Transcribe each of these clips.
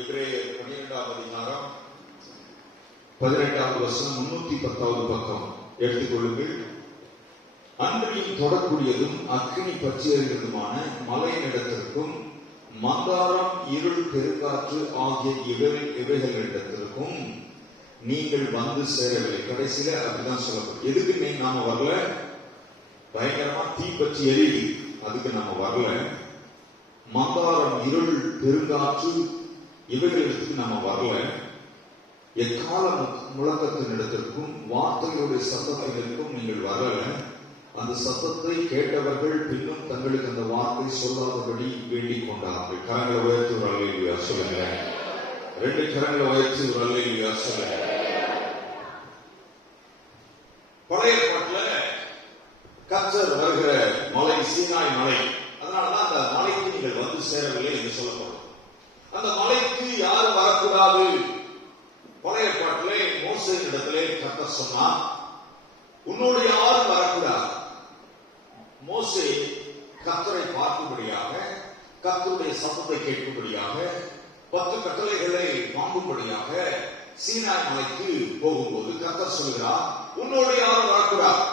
எபிரேயர் 12ஆம் அதிகாரம் 18வது வசனம் 310வது பக்கம் எடுத்துக்கொள்ளுங்கள். அன்றியும் தொடக்கூடியதும் அக்கினி பற்றியதுமான மலையினிடத்திற்கும் மந்தாரம் இருள் பெருங்காற்று ஆகிய இவைகளிடத்திற்கும் நீங்கள் வந்து சேரவில்லை. கடைசியில அப்படிதான் சொல்லப்படும். எதுக்கு நாம வரல? பயங்கரமா தீ பற்றி எரியுது, அதுக்கு நாம வரல. மந்தாரம் இருள் பெருங்காற்று இவைகளிடத்துக்கு நாம வரல. எக்கால முழக்கத்தின் இடத்திற்கும் வார்த்தைகளுடைய சத்தத்திற்கும் நீங்கள் வரல. அந்த சத்தத்தை கேட்டவர்கள் பின்னும் தங்களுக்கு அந்த வார்த்தை சொல்லாதபடி வேண்டிக் கொண்டார்கள். கரங்களை உயர்த்தி ஒரு அல்லேலூயா சொல்லுங்க. 2 கரங்களை உயர்த்தி ஒரு அல்லேலூயா சொல்லுங்க. பழைய பாட்டுல கர்த்தர் வருகிற மலை சீனாய் மலை. அதனாலதான் அந்த மலைக்கு நீங்கள் வந்து சேரவில்லை என்று சொல்லப்படும். அந்த மலைக்கு யாரும் வரக்கூடாது. பழைய பாட்டிலே மோசேயின் இடத்திலே கர்த்தர் சொன்னார், உன்னோடு யாரும் வரக்கூடாது. மோசே கர்த்தரை பார்க்கும்படியாக, கர்த்தருடைய சத்தத்தை கேட்கும்படியாக, 10 கட்டளைகளை வாங்கும்படியாக சீனாய் மலைக்கு போகும்போது கர்த்தர் சொல்கிறார், உன்னோடு யாரும் வரக்கூடாது.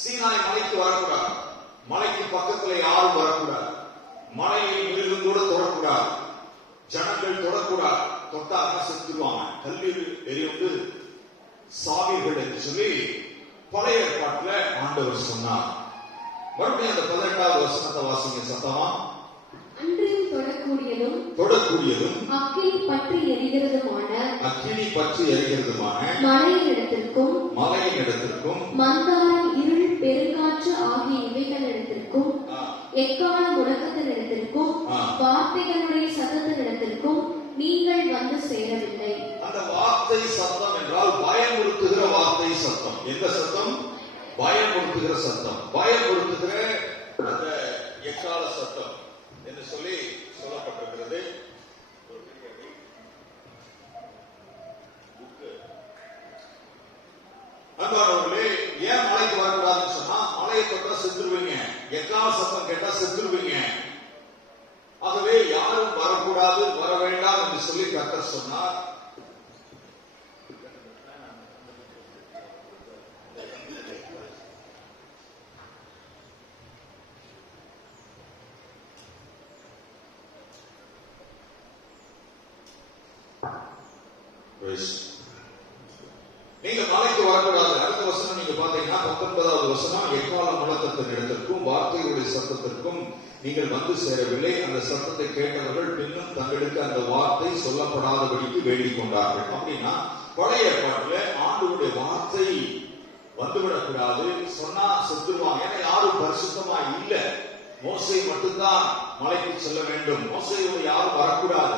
சீனாய் மலைக்கு வரக்கூடாது. மலைக்கு பக்கத்துல யாரும் வரக்கூடாது. மலையை மிருகம் கூட தொடக்கூடாது. ஜனங்கள் தொடக்கூடாது. தொட்டாக செத்துருவாங்க. கல்லீர் எரிந்து சாவீர்கள் என்று சொல்லி பழைய ஏற்பாட்டுல ஆண்டவர் சொன்னார். மறுபடியும் அந்த 18வது வசனத்தை வாசிங்க சத்தமா. அன்றியும் தொடக்கூடியதும் அக்கினி பற்றி எரிகிறதுமான மலையினிடத்திற்கும் மந்தாரம் இருள் பெருங்காற்று ஆகிய இவைகளிடத்திற்கும் எக்கால முழக்கத்தினிடத்திற்கும் வார்த்தைகளுடைய சத்தத்தினிடத்திற்கும் நீங்கள் வந்து சேரவில்லை. அந்த வார்த்தை சத்தம் என்றால் பயமுறுத்துகிற வார்த்தை சத்தம். எந்த சத்தம்? பயமுறுத்துகிற சத்தம். பயமுறுத்துகிற அந்த எக்கால சத்தம் என்று சொல்லி சொல்லப்பட்டிருக்கிறது. அன்பானவர்களே, ஏன் மலைக்கு வரக்கூடாதுன்னு சொன்னா, மலையை தொட்டா செத்துருவீங்க, எக்கால சத்தம் கேட்டா செத்துருவீங்க. ஆகவே யாரும் வரக்கூடாது, வர வேண்டாம் என்று சொல்லி கர்த்தர் சொன்னார். நீங்க மலைக்கு வரக்கூடாது. அடுத்த வசனம் நீங்க பாத்தீங்கன்னா 19வது வசனம், எக்கால முழக்கத்தின் இடத்திற்கும் வார்த்தைகளுடைய சத்தத்திற்கும் நீங்கள் வந்து சேரவில்லை. அந்த சத்தத்தை கேட்டவர்கள் பின்னும் தங்களுக்கு அந்த வார்த்தை சொல்லப்படாதபடிக்கு வேண்டிக் கொண்டார்கள். அப்படின்னா பழைய பாட்டுல ஆண்டவருடைய வார்த்தை வந்துவிடக்கூடாது. சொன்னா செத்துருவாங்க. ஏன்னா யாரும் பரிசுத்தமா இல்ல. மோசே மட்டும்தான் மலைக்கு செல்ல வேண்டும். மோசையோடு யாரும் வரக்கூடாது.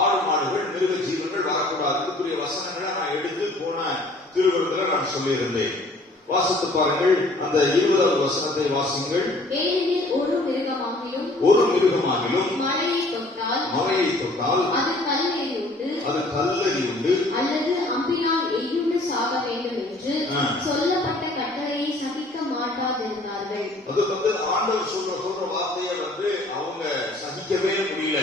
ஆடு மாடுகள் மிருக ஜீவன்கள் வரக்கூடாது. இதுக்குரிய வசனங்களை நான் எடுத்து போன திருவருத்துல நான் சொல்லியிருந்தேன். வாசித்து பாருங்கள். அந்த 20வது வசனத்தை வாசிங்கள். ஏனெனில் ஒரு மிருகமாகிலும் மலையை தொட்டால் அது கல்லெறி உண்டு அல்லது அம்பினால் எய்யுண்டு சாக வேண்டும் என்று சொல்லப்பட்ட கட்டளையை சகிக்க மாட்டாதிருந்தார்கள். அது ஆண்டவர் சொல்ற வார்த்தையை அவங்க சகிக்கவே முடியல.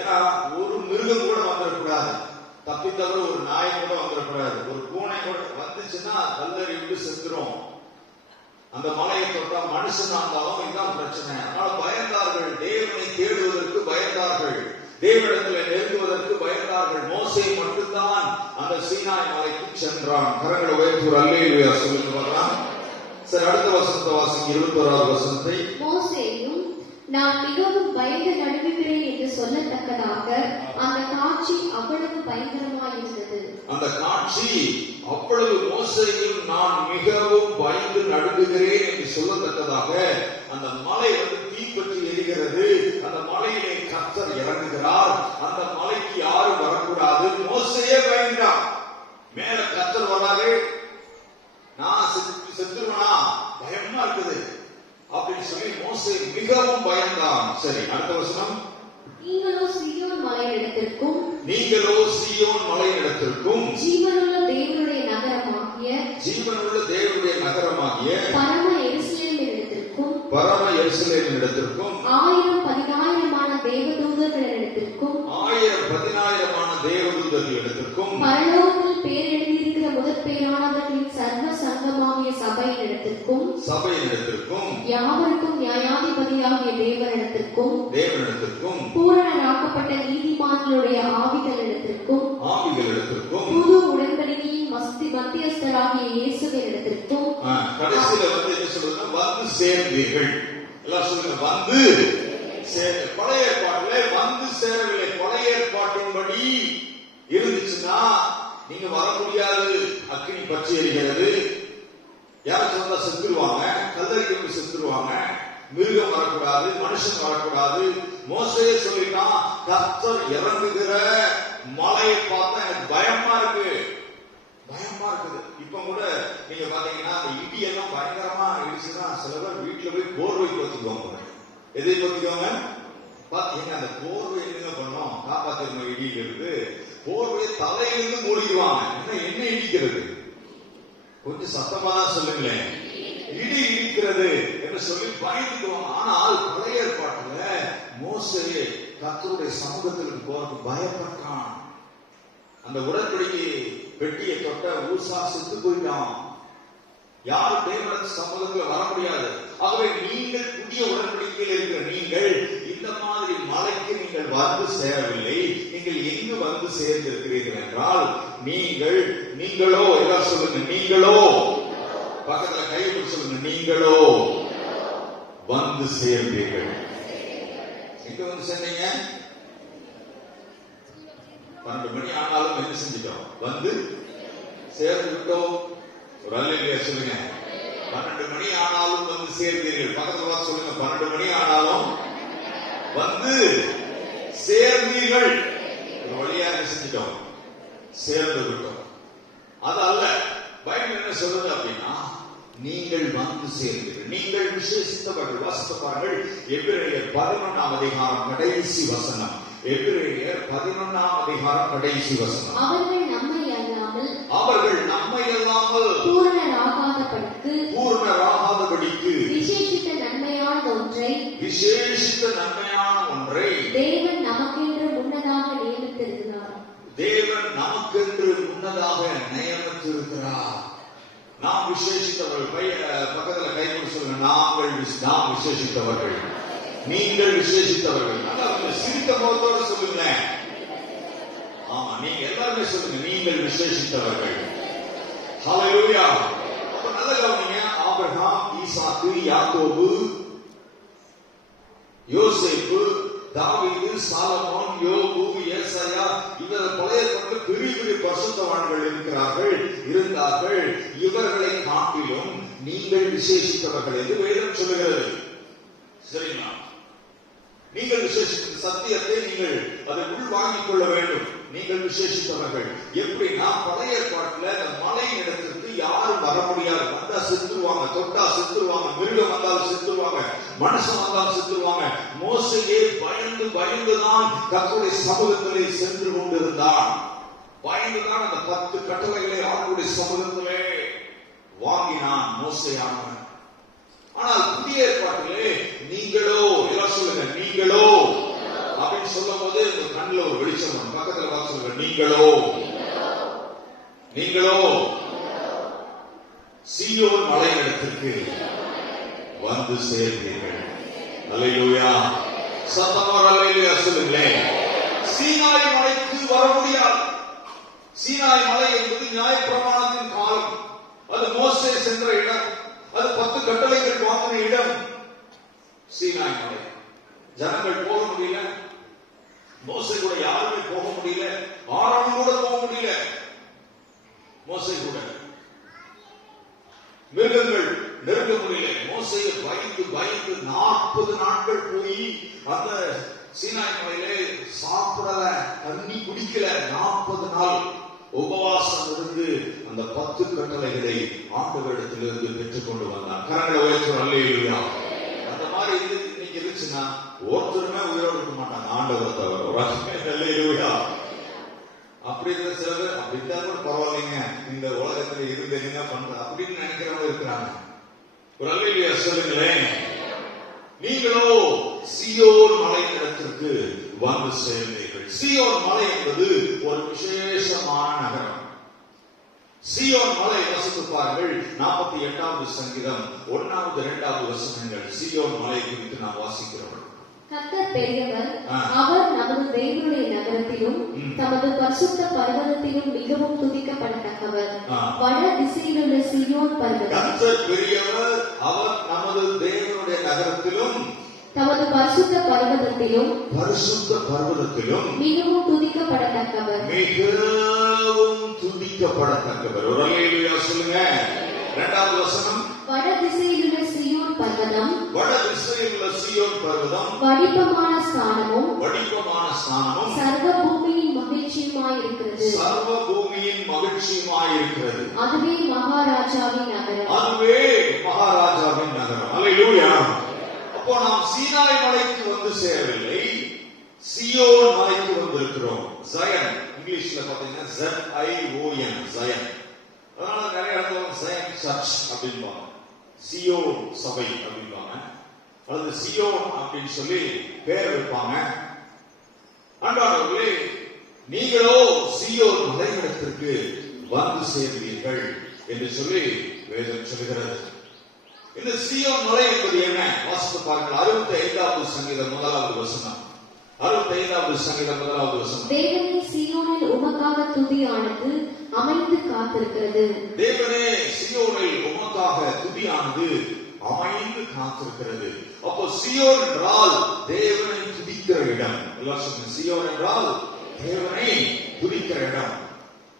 ஏன்னா ஒரு மிருகம் கூட வந்துடக்கூடாது. தப்பித்தவரை ஒரு நாய் கூட வந்துடக்கூடாது. ஒரு பூனை கூட வந்துச்சுன்னா கல்லறி விட்டு செத்துரும். அந்த மலையை தொட்டா மனுஷனா இருந்தாலும் இதுதான் பிரச்சனை. அதனால பயந்தார்கள். தேவனை தேடுவதற்கு பயந்தார்கள். தேவனிடத்தில் நெருங்குவதற்கு பயந்தார்கள். மோசே மட்டும்தான் அந்த சீனாய் மலைக்கு சென்றான். கரங்களை உயர்த்தி ஒரு அல்லேலூயா சொல்லுங்க வரலாம். சரி, அடுத்த வசனத்தை வாசிங்க. 21வது வசனத்தை. மோசேயும் நான் மிகவும் பயந்து நடுங்குகிறேன் என்று சொல்லத்தக்கதாக அந்த காட்சி அவ்வளவு பயங்கரமாயிருந்தது. அந்த காட்சி அவ்வளவு மோசேயும் நான் மிகவும் பயந்து நடுங்குகிறேன் என்று சொல்லத்தக்கதாக அந்த மலை தீப்பற்றி எரிகிறது. அந்த மலையிலே கர்த்தர் இறங்குகிறார். அந்த மலைக்கு யாரும் வரக்கூடாது. மோசேயே பயந்தான். மேல கர்த்தர் வராரு. நான் செத்துருவனா, பயமா இருக்குது அப்படின்னு சொல்லி மோசே மிகவும் பயந்தான். சரி, அடுத்த வசனம். நீங்களோ சீயோன் மலையிடத்திற்கும் ஜீவனுள்ள தேவனுடைய நகரமாகிய பரம எருசலேமிடத்திற்கும் 1000 10,000 தேவதூதர்களிடத்திற்கும் 1000 தேவதூதர்களிடத்திற்கும் பரலோகத்தில் பேர் எழுதியிருக்கிற முதற் பேரானவர்களின் சர்வ சங்கமாகிய சபையினிடத்திற்கும் யாவருக்கும் நியாயாதிபதியாகிய தேவனிடத்திற்கும் பூரணராக்கப்பட்ட நீதிமான்களுடைய ஆவிகளிடத்திற்கும் புது உடன்படிக்கையின் மத்தியஸ்தராகிய இயேசுவினிடத்திற்கும் கடைசியில என்ன சொல்லுங்க, வந்து சேர்ந்தீர்கள். எல்லாம் சொல்லுங்க, வந்து பழைய ஏற்பாட்டிலே வந்து சேரவில்லை. பழைய ஏற்பாட்டின்படி இருந்துச்சுன்னா நீங்க வர முடியாது. அக்கினி பற்றி எரிகிறது, யாரும் சொன்னா செத்துருவாங்க, கல்லறைக்கு செத்துருவாங்க, மிருகம் வரக்கூடாது, மனுஷன் வரக்கூடாது. மோசையே சொல்லிட்டான், கர்த்தர் இறங்குகிற மலையை பார்த்தா எனக்கு பயமா இருக்குது. இப்ப கூட நீங்க பாத்தீங்கன்னா அந்த இடி எல்லாம் பயங்கரமா இருந்துச்சுன்னா சில பேர் வீட்டுல போய் போர்வை போத்திக்குவாங்க. எதை போத்திக்குவாங்க பாத்தீங்கன்னா அந்த போர்வை என்னங்க பண்ணோம், காப்பாத்திருந்த இடியில இருந்து போர்வை தலையிலிருந்து மூடிடுவாங்க. என்ன இடிக்கிறது, கொஞ்சம் சத்தமா தான் சொல்லுங்களேன், இடி இடிக்கிறது என்று சொல்லி பயந்துக்குவாங்க. ஆனால் பழைய ஏற்பாட்டுல மோசே கர்த்தருடைய சமூகத்திற்கு போறதுக்கு பயப்பட்டான். அந்த உடன்படிக்கை பெட்டியை தொட்ட ஊசா செத்து போயிட்டான். யாரும் தேவனுடைய சமூகத்தில் வர முடியாது. ஆகவே நீங்கள் புதிய உடன்படிக்கையில் இருக்கிற நீங்கள் இந்த மாதிரி மலைக்கு நீங்கள் வந்து சேரவில்லை. நீங்கள் எங்கு வந்து சேர்ந்திருக்கிறீர்கள் என்றால் நீங்களோ எல்லாம் சொல்லுங்க, நீங்களோ பக்கத்துல கைவிட்டு சொல்லுங்க, நீங்களோ வந்து சேர்ந்தீர்கள். எங்க வந்து சேர்ந்தீங்க? 12 மணி ஆனாலும் என்ன செஞ்சிட்டோம், வந்து சேர்ந்து விட்டோம். ஒரு அல்லேலூயா சொல்லுங்க. 12 மணி ஆனாலும் வந்து சேர்ந்தீர்கள். பக்கத்துல சொல்லுங்க, 12 மணி ஆனாலும் வந்து சேர்ந்தீர்கள். ஒரு வழியா என்ன செஞ்சிட்டோம், சேர்ந்து விட்டோம். அது அல்ல, பைபிள் என்ன சொல்லுது அப்படின்னா, நீங்கள் வந்து சேர்ந்தீர்கள், நீங்கள் விசேஷித்தவர்கள். வாசித்து பாருங்கள், எபிரேயர் 11ஆம் அதிகாரம் கடைசி வசனம். எபிரேயர் 11ஆம் அதிகாரம் கடைசி வசனம். அவர்கள் நம்மை அல்லாமல் பூரணராகாதபடிக்கு விசேஷித்த நன்மையான ஒன்றை தேவன் நமக்கென்று முன்னதாக நியமித்திருக்கிறார். நாம் விசேஷித்தவர்கள். பக்கத்துல கைகூட சொல்லுங்க, நாம் விசேஷித்தவர்கள், நீங்கள் விசேஷித்தவர்கள். சிரித்த முகத்தோடு சொல்லுங்க. ஆமா, நீங்க எல்லாருமே சொல்லுங்க, நீங்கள் விசேஷித்தவர்கள். ஹல்லேலூயா. அப்ப நல்ல கவனிங்க. ஆபிரகாம், ஈசாக்கு, யாக்கோபு, யோசேப்பு, தாவீது, சாலமோன், யோபு, ஏசாயா, இவர் பழைய பெரிய பெரிய பரிசுத்தவான்கள் இருந்தார்கள். இவர்களை காட்டிலும் நீங்கள் விசேஷித்தவர்கள் என்று வேதம் சொல்லுகிறது. சரிங்களா? நீங்கள் விசேஷித்த சத்தியத்தை நீங்கள் அதை உள்வாங்கிக் கொள்ள வேண்டும். நீங்கள் விசேஷித்தவர்கள். எப்படின்னா, பழைய ஏற்பாட்டில் அந்த மலை இடத்திற்கு யாரும் வர முடியாது. வந்தா செத்துருவாங்க, தொட்டா செத்துருவாங்க, மிருகம் வந்தாலும் செத்துருவாங்க, மனுஷன் வந்தாலும் செத்துருவாங்க. மோசையே பயந்துதான் கர்த்தருடைய சமூகத்திலே சென்று கொண்டிருந்தான். பயந்துதான் அந்த 10 கட்டளைகளை ஆண்டவருடைய சமூகத்திலே வாங்கினான் மோசேயானவன். ஆனால் புதிய ஏற்பாட்டிலே நீங்களோ, எல்லாம் சொல்லுங்க, நீங்களோ அப்படின்னு சொல்லும் போது உங்க கண்ணில் ஒரு வெளிச்சம். பக்கத்துல பார்த்து சொல்லுங்க, நீங்களோ சீயோன் மலையிடத்திற்கு வந்து சேர்ந்தீர்கள். அல்லேலூயா. சத்தமா அல்லேலூயா சொல்லுங்களேன். சீனாய் மலைக்கு வர முடியாது. சீனாய் மலை என்பது நியாயப்பிரமாணத்தின் காலம். அது மோசே சென்ற இடம். அது 10 கட்டளைகள் வாங்கின இடம். சீனாய் மலை. ஜனங்கள் போக முடியல. மோசே கூட யாருமே போக முடியல. ஆரோன் கூட போக முடியல. மோசே கூட மிருகங்கள் நெருங்க முடியல. மோசையை பயந்து 40 நாட்கள் போய் அந்த சீனாய் மலையிலே சாப்பிடல, தண்ணி குடிக்கல. 40 நாள் உபவாசம் இருந்து அந்த 10 கட்டளைகளை ஆண்டவரிடத்திலிருந்து பெற்றுக் கொண்டு வந்தான். கரங்களை உயர்த்தும் அல்லேலூயா. அந்த மாதிரி இன்னைக்கு இருந்துச்சுன்னா ஒருத்தருமே உயிரோடு இருக்க மாட்டாங்க, ஆண்டவர் தவிர. அல்லேலூயா. அப்படி இருக்கிற சில பேர் அப்படித்தான் கூட பரவாயில்லைங்க, இந்த உலகத்துல இருந்து என்ன பண்ற அப்படின்னு நினைக்கிறவங்க இருக்கிறாங்க. ஒரு அல்லேலூயா சொல்லுங்களேன். நீங்களோ சீயோன் மலையிடத்திற்கு வந்து சேர்ந்தீர்கள். சீயோன் மலை என்பது ஒரு விசேஷமான நகரம். சீயோன் மலை வசித்து பாருங்கள். 48வது சங்கீதம் 1வது 2வது வசனங்கள் சீயோன் மலை குறித்து நாம் வாசிக்கிறோம். கர்த்தர் பெரியவர், அவர் நமது தேவனுடைய நகரத்திலும் தமது பரிசுத்த பர்வதத்திலும் மிகவும் துதிக்கப்படத்தக்கவர். வட திசையிலுள்ள சீயோன் பர்வதம். கர்த்தர் பெரியவர், அவர் நமது தேவனுடைய நகரத்திலும் தமது பரிசுத்த பர்வதத்திலும் மிகவும் துதிக்கப்படத்தக்கவர். மிகவும் துதிக்கப்படத்தக்கவர். ஒரு அல்லேலூயா சொல்லுங்க. 2வது வசனம். வட திசையிலுள்ள சீயோன் பர்வதம். வட திசையிலுள்ள சீயோன் பர்வதம் வடிவமான ஸ்தானமும் சர்வ பூமியின் மகிழ்ச்சியுமாயிருக்கிறது. அதுவே மகாராஜாவின் நகரம். அல்லேலூயா. அப்போ நாம் சீனாய் மலைக்கு வந்து சேரவில்லை, சீயோன் மலைக்கு வந்திருக்கிறோம். ஜயன் இங்கிலீஷ்ல பாத்தீங்கன்னா ZION ஜயன். அதனால நிறைய இடத்துல ஜயன் சர்ச் அப்படின்பாங்க, சியோன் சபை அப்படின்பாங்க, அல்லது சியோன் அப்படின்னு சொல்லி பேர் வைப்பாங்க. அன்றாடவர்களே, நீங்களோ சீயோன் மலையிடத்திற்கு வந்து சேர்ந்தீர்கள் என்று சொல்லி வேதம் சொல்கிறது. இந்த சீயோன் மலை என்பது என்ன? வாசித்து பாருங்கள். 65வது சங்கீதம் 1வது வசனம். 65வது சங்கீதம் 1வது வசனம். தேவனே, சீயோனில் உமக்காக துதியானது அமைந்து காத்திருக்கிறது. தேவனே, சீயோனில் உமக்காக துதியானது அமைந்து காத்திருக்கிறது. அப்போ சீயோன் என்றால் தேவனை துதிக்கிற இடம். எல்லாம் சொல்லுங்க, சீயோன் என்றால் தேவனை துதிக்கிற இடம்.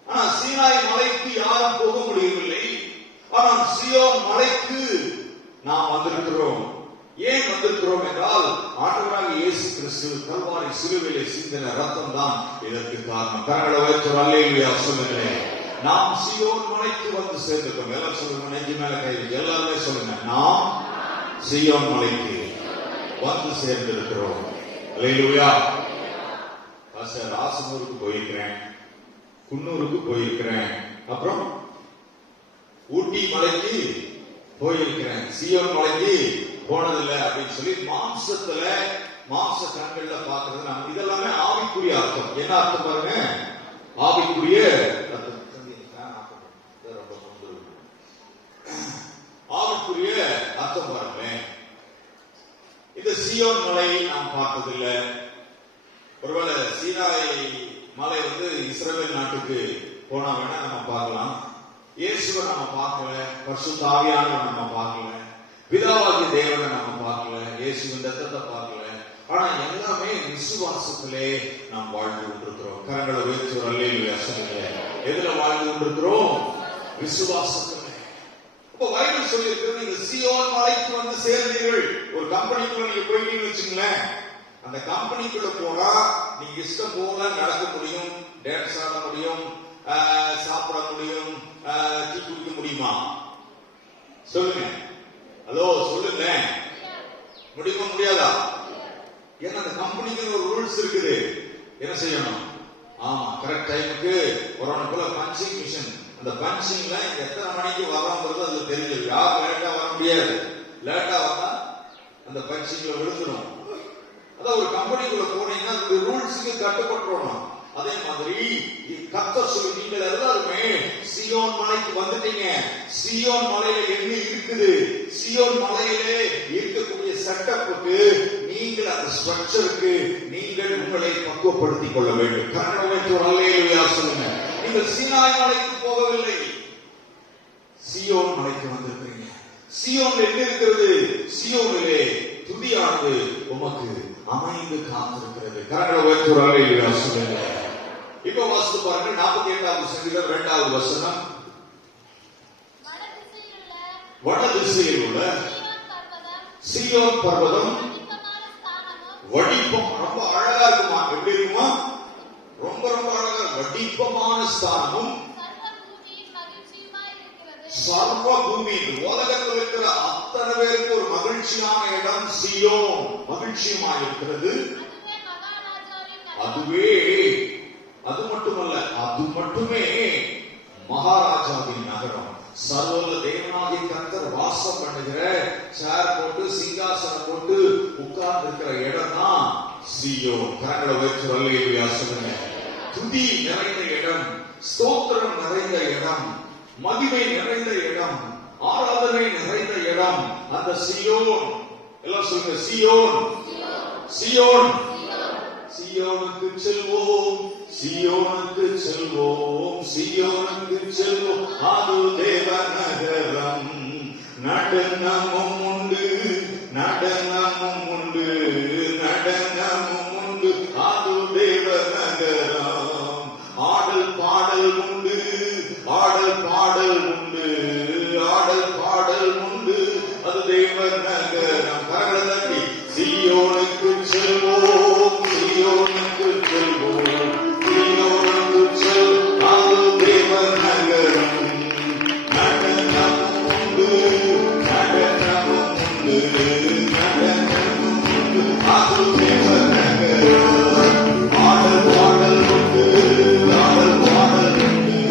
ஆனா சீனாய் மலைக்கு யாரும் போக முடியவில்லை. ஆனால் சீயோன் மலைக்கு நாம் வந்திருக்கிறோம். ஏன் வந்திருக்கிறோம் என்றால், ஆண்டவராகிய இயேசு கிறிஸ்து கல்வாரி சிலுவையிலே சிந்தின ரத்தம் தான் இதற்கு காரணம். கரங்களை உயர்த்தி அல்லேலூயா சொல்லுங்க. நாம் சீயோன் மலைக்கு வந்து சேர்ந்துட்டோம். எல்லாம் சொல்லுங்க, நெஞ்சு மேல கை வைத்து எல்லாருமே சொல்லுங்க, நாம் சீயோன் மலைக்கு வந்து சேர்ந்திருக்கிறோம். அல்லேலூயா. ராசனூருக்கு போயிருக்கிறேன், குன்னூருக்கு போயிருக்கிறேன், அப்புறம் ஊட்டி மலைக்கு போயிருக்கிறேன், சீயோன் மலைக்கு போனதில்லை அப்படின்னு சொல்லி மாம்ச கண்கள்ல பாக்குறது. நம்ம இதெல்லாமே ஆவிக்குரிய அர்த்தம். என்ன அர்த்தம் பாருங்க? ஆவிக்குரிய அர்த்தம் பாருங்க. இந்த சீயோன் மலை நாம் பார்த்ததில்லை. ஒருவேளை சீனாய் மலை வந்து இஸ்ரவேல் நாட்டுக்கு போனா வேணா நம்ம பார்க்கலாம். இயேசுவை நம்ம பார்க்கல, பரிசுத்த ஆவியானவரை நம்ம பார்க்கல, பிதாவாகிய தேவனை நம்ம பார்க்கல, இயேசுவின் ரத்தத்தை பார்க்கல. ஆனா எல்லாமே விசுவாசத்திலே நாம் வாழ்ந்து கொண்டிருக்கிறோம். கரங்களை உயர்த்தி அல்லேலூயா சொல்லுங்க. எதுல வாழ்ந்து கொண்டிருக்கிறோம்? விசுவாசத்திலே. அப்ப பைபிள் சொல்லியிருக்கிறது, நீங்க சீயோன் மலைக்கு வந்து சேர்ந்தீர்கள். ஒரு கம்பெனிக்குள்ள நீங்க போயிட்டீங்கன்னு வச்சுங்களேன், அந்த கம்பெனிக்குள்ள போனா நீங்க இஷ்டம் போல நடக்க முடியும், டான்ஸ் ஆட முடியும், சாப்பிட முடியும், டீ குடிக்க முடியுமா? சொல்லுங்க. ஹலோ சொல்லுங்க. முடியுமா முடியாதா? ஏன்னா அந்த கம்பெனிக்கு ஒரு ரூல்ஸ் இருக்குது. என்ன செய்யணும்? ஆமா, கரெக்ட் டைமுக்கு வரணுக்குள்ள பஞ்சிங் மிஷின். அந்த பஞ்சிங்ல எத்தனை மணிக்கு வரோங்கிறது அதுல தெரிஞ்சது. யாரும் லேட்டா வர முடியாது. லேட்டா வந்தா அந்த பஞ்சிங்ல விழுந்துடும். அதான் ஒரு கம்பெனிக்குள்ள போனீங்கன்னா அந்த ரூல்ஸுக்கு கட்டுப்பட்டுறோம். அதே மாதிரி கர்த்தர் சொல்லி, நீங்கள் எல்லாருமே சீயோன் மலைக்கு வந்துட்டீங்க. சீயோன் மலையில என்ன இருக்குது? சீயோன் மலையிலே இருக்கக்கூடிய செட்டப்புக்கு, நீங்கள் அந்த ஸ்ட்ரக்சருக்கு நீங்கள் உங்களை பக்குவப்படுத்திக் கொள்ள வேண்டும். அல்லேலூயா சொல்லுங்க. நீங்கள் சீனாய் மலைக்கு போகவில்லை, சீயோன் மலைக்கு வந்திருக்கிறீங்க. சீயோன் எங்க இருக்கிறது? சீயோனிலே துதியானது உமக்கு அமைந்து காத்திருக்கிறது. கரங்களை உயர்த்தி அல்லேலூயா சொல்லுங்க. இப்ப வாசித்து பாருங்க. 48வது சங்கீதம் 2வது வசனம். வட திசையில் உள்ள சீயோன் பர்வதம் வடிப்பம். ரொம்ப அழகா இருக்குமா? எப்படி இருக்குமா? ரொம்ப ரொம்ப அழகா. வடிப்பமான ஸ்தானமும் சர்வ பூமி, உலகத்தில் இருக்கிற அத்தனை பேருக்கு ஒரு மகிழ்ச்சியான இடம் சீயோன். மகிழ்ச்சியமா இருக்கிறது. அது மட்டுமே மகாராஜாவின் நகரம். சர்வ தேவனாகிய கர்த்தர் வாசம் பண்ணுகிற சேர் போட்டு சிங்காசனம் போட்டு உட்கார்ந்து இருக்கிற இடம் தான் சீயோன். கரங்களை உயர்த்தி அல்லேலூயா சொல்லுங்க. துதி நிறைந்த இடம், ஸ்தோத்திரம் நிறைந்த இடம், மகிமை நிறைந்த இடம், ஆராதனை நிறைந்த இடம் அந்த சீயோன். எல்லாம் சொல்லுங்க, சீயோன். சீயோன். சீயோனுக்கு செல்வோம், சீயோனுக்கு செல்வோம், சீயோனுக்கு செல்வோம், அது தேவ நகரம். நடனமும் உண்டு, நடனமும் உண்டு, நடனமும் உண்டு, அது தேவ நகரம். ஆடல் பாடல் உண்டு, ஆடல் பாடல் உண்டு, ஆடல் பாடல் உண்டு, அது தேவ நகரம். கரங்களை சீயோனுக்கு செல்வோம், சீயோனுக்கு செல்வோம், சீயோனுக்கு செல்வோம், அது தேவ நகரம். நடனமும் உண்டு, நடனமும் உண்டு, நடனமும் உண்டு, அது தேவ நகரம். ஆடல் பாடல் உண்டு, ஆடல் பாடல் உண்டு,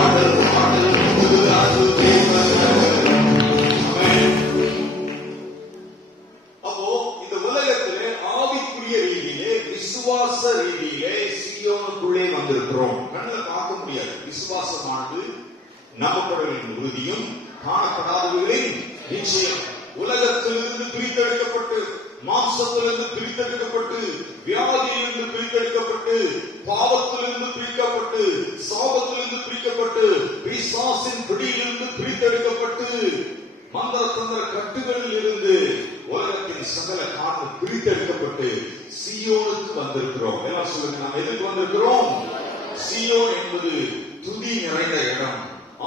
ஆடல் பாடல் உண்டு, அது தேவ நகரம். அப்போ இந்த உலகத்திலே ஆவிக்குரிய ரீதியிலே, விசுவாச ரீதியிலே சீயோனுக்குள்ளே வந்திருக்கிறோம். கண்ணில் பார்க்க முடியாது. விசுவாசமானது நம்பப்படுவதின் உறுதியும் காணப்படாதவர்களின் நிச்சயம். உலகத்திலிருந்து பிரித்தெடுக்கப்பட்டு, மாம்சத்திலிருந்து பிரித்தெடுக்கப்பட்டு, வியாதியிலிருந்து பிரித்தெடுக்கப்பட்டு, பாவத்திலிருந்து பிரிக்கப்பட்டு, சாபத்திலிருந்து பிரிக்கப்பட்டு, பிசாசின் பிடியிலிருந்து பிரித்தெடுக்கப்பட்டு, மந்திர தந்திர கட்டுகளில் இருந்து உலகத்தின் சகல காரணம் பிரித்தெடுக்கப்பட்டு சீயோனுக்கு வந்திருக்கிறோம். எல்லாம் சொல்லுங்க, நாம் எதுக்கு வந்திருக்கிறோம்? சீயோன் என்பது துதி நிறைந்த இடம்,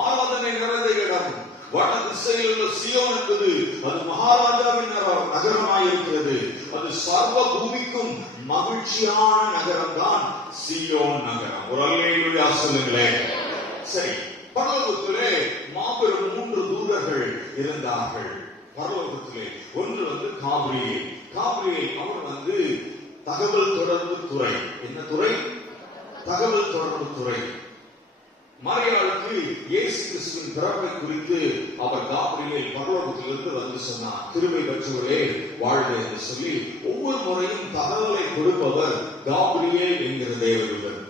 ஆராதனை நிறைந்த இடம். வட திசையில் உள்ள சீயோன் என்பது அது மகாராஜாவின் நகரமாயிருக்கிறது. அது சர்வ பூமிக்கும் மகிழ்ச்சியான நகரம் தான் சீயோன் நகரம். ஒரு அல்லேலூயா சொல்லுங்களேன். சரி, பரலோகத்திலே மாபெரும் 3 தூதர்கள் இருந்தார்கள். பரலோகத்திலே ஒன்று காபிரியேல். காபிரியேல் அவர் தகவல் தொடர்பு துறை. என்ன துறை? தகவல் தொடர்பு துறை. மரியாளுக்கு இயேசு கிறிஸ்துவின் பிறப்பை குறித்து அவர் காபிரியேல் பரலோகத்திலிருந்து சொன்னார். கிருபை பெற்றவரே வாழ்க என்று சொல்லி ஒவ்வொரு முறையும் தகவலை கொடுப்பவர் காபிரியேல் என்கிற தேவதூதன்.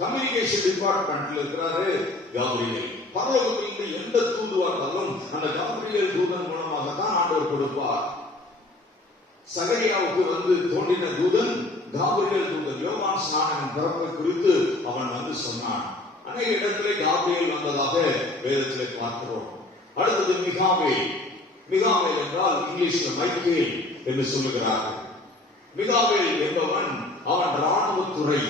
கம்யூனிகேஷன் டிபார்ட்மெண்ட்ல இருக்கிறாரு காபிரியேல். பரலோகத்திலிருந்து எந்த தூது வந்தாலும் அந்த காபிரியேல் தூதன் மூலமாக தான் ஆண்டவர் கொடுப்பார். சகரியாவுக்கு தோன்றின தூதன் காபிரியேல் தூதன். யோவான் ஸ்நானகன் பிறப்பை குறித்து அவன் சொன்னான். அநேக இடத்திலே காபிரியேல் வந்ததாக வேதத்திலே பார்க்கிறோம். அடுத்தது மிகாவேல். மிகாவேல் என்றால் இங்கிலீஷ்ல மைக்கேல் என்று சொல்லுகிறார்கள். மிகாவேல் என்பவன் அவன் ராணுவத்துறை.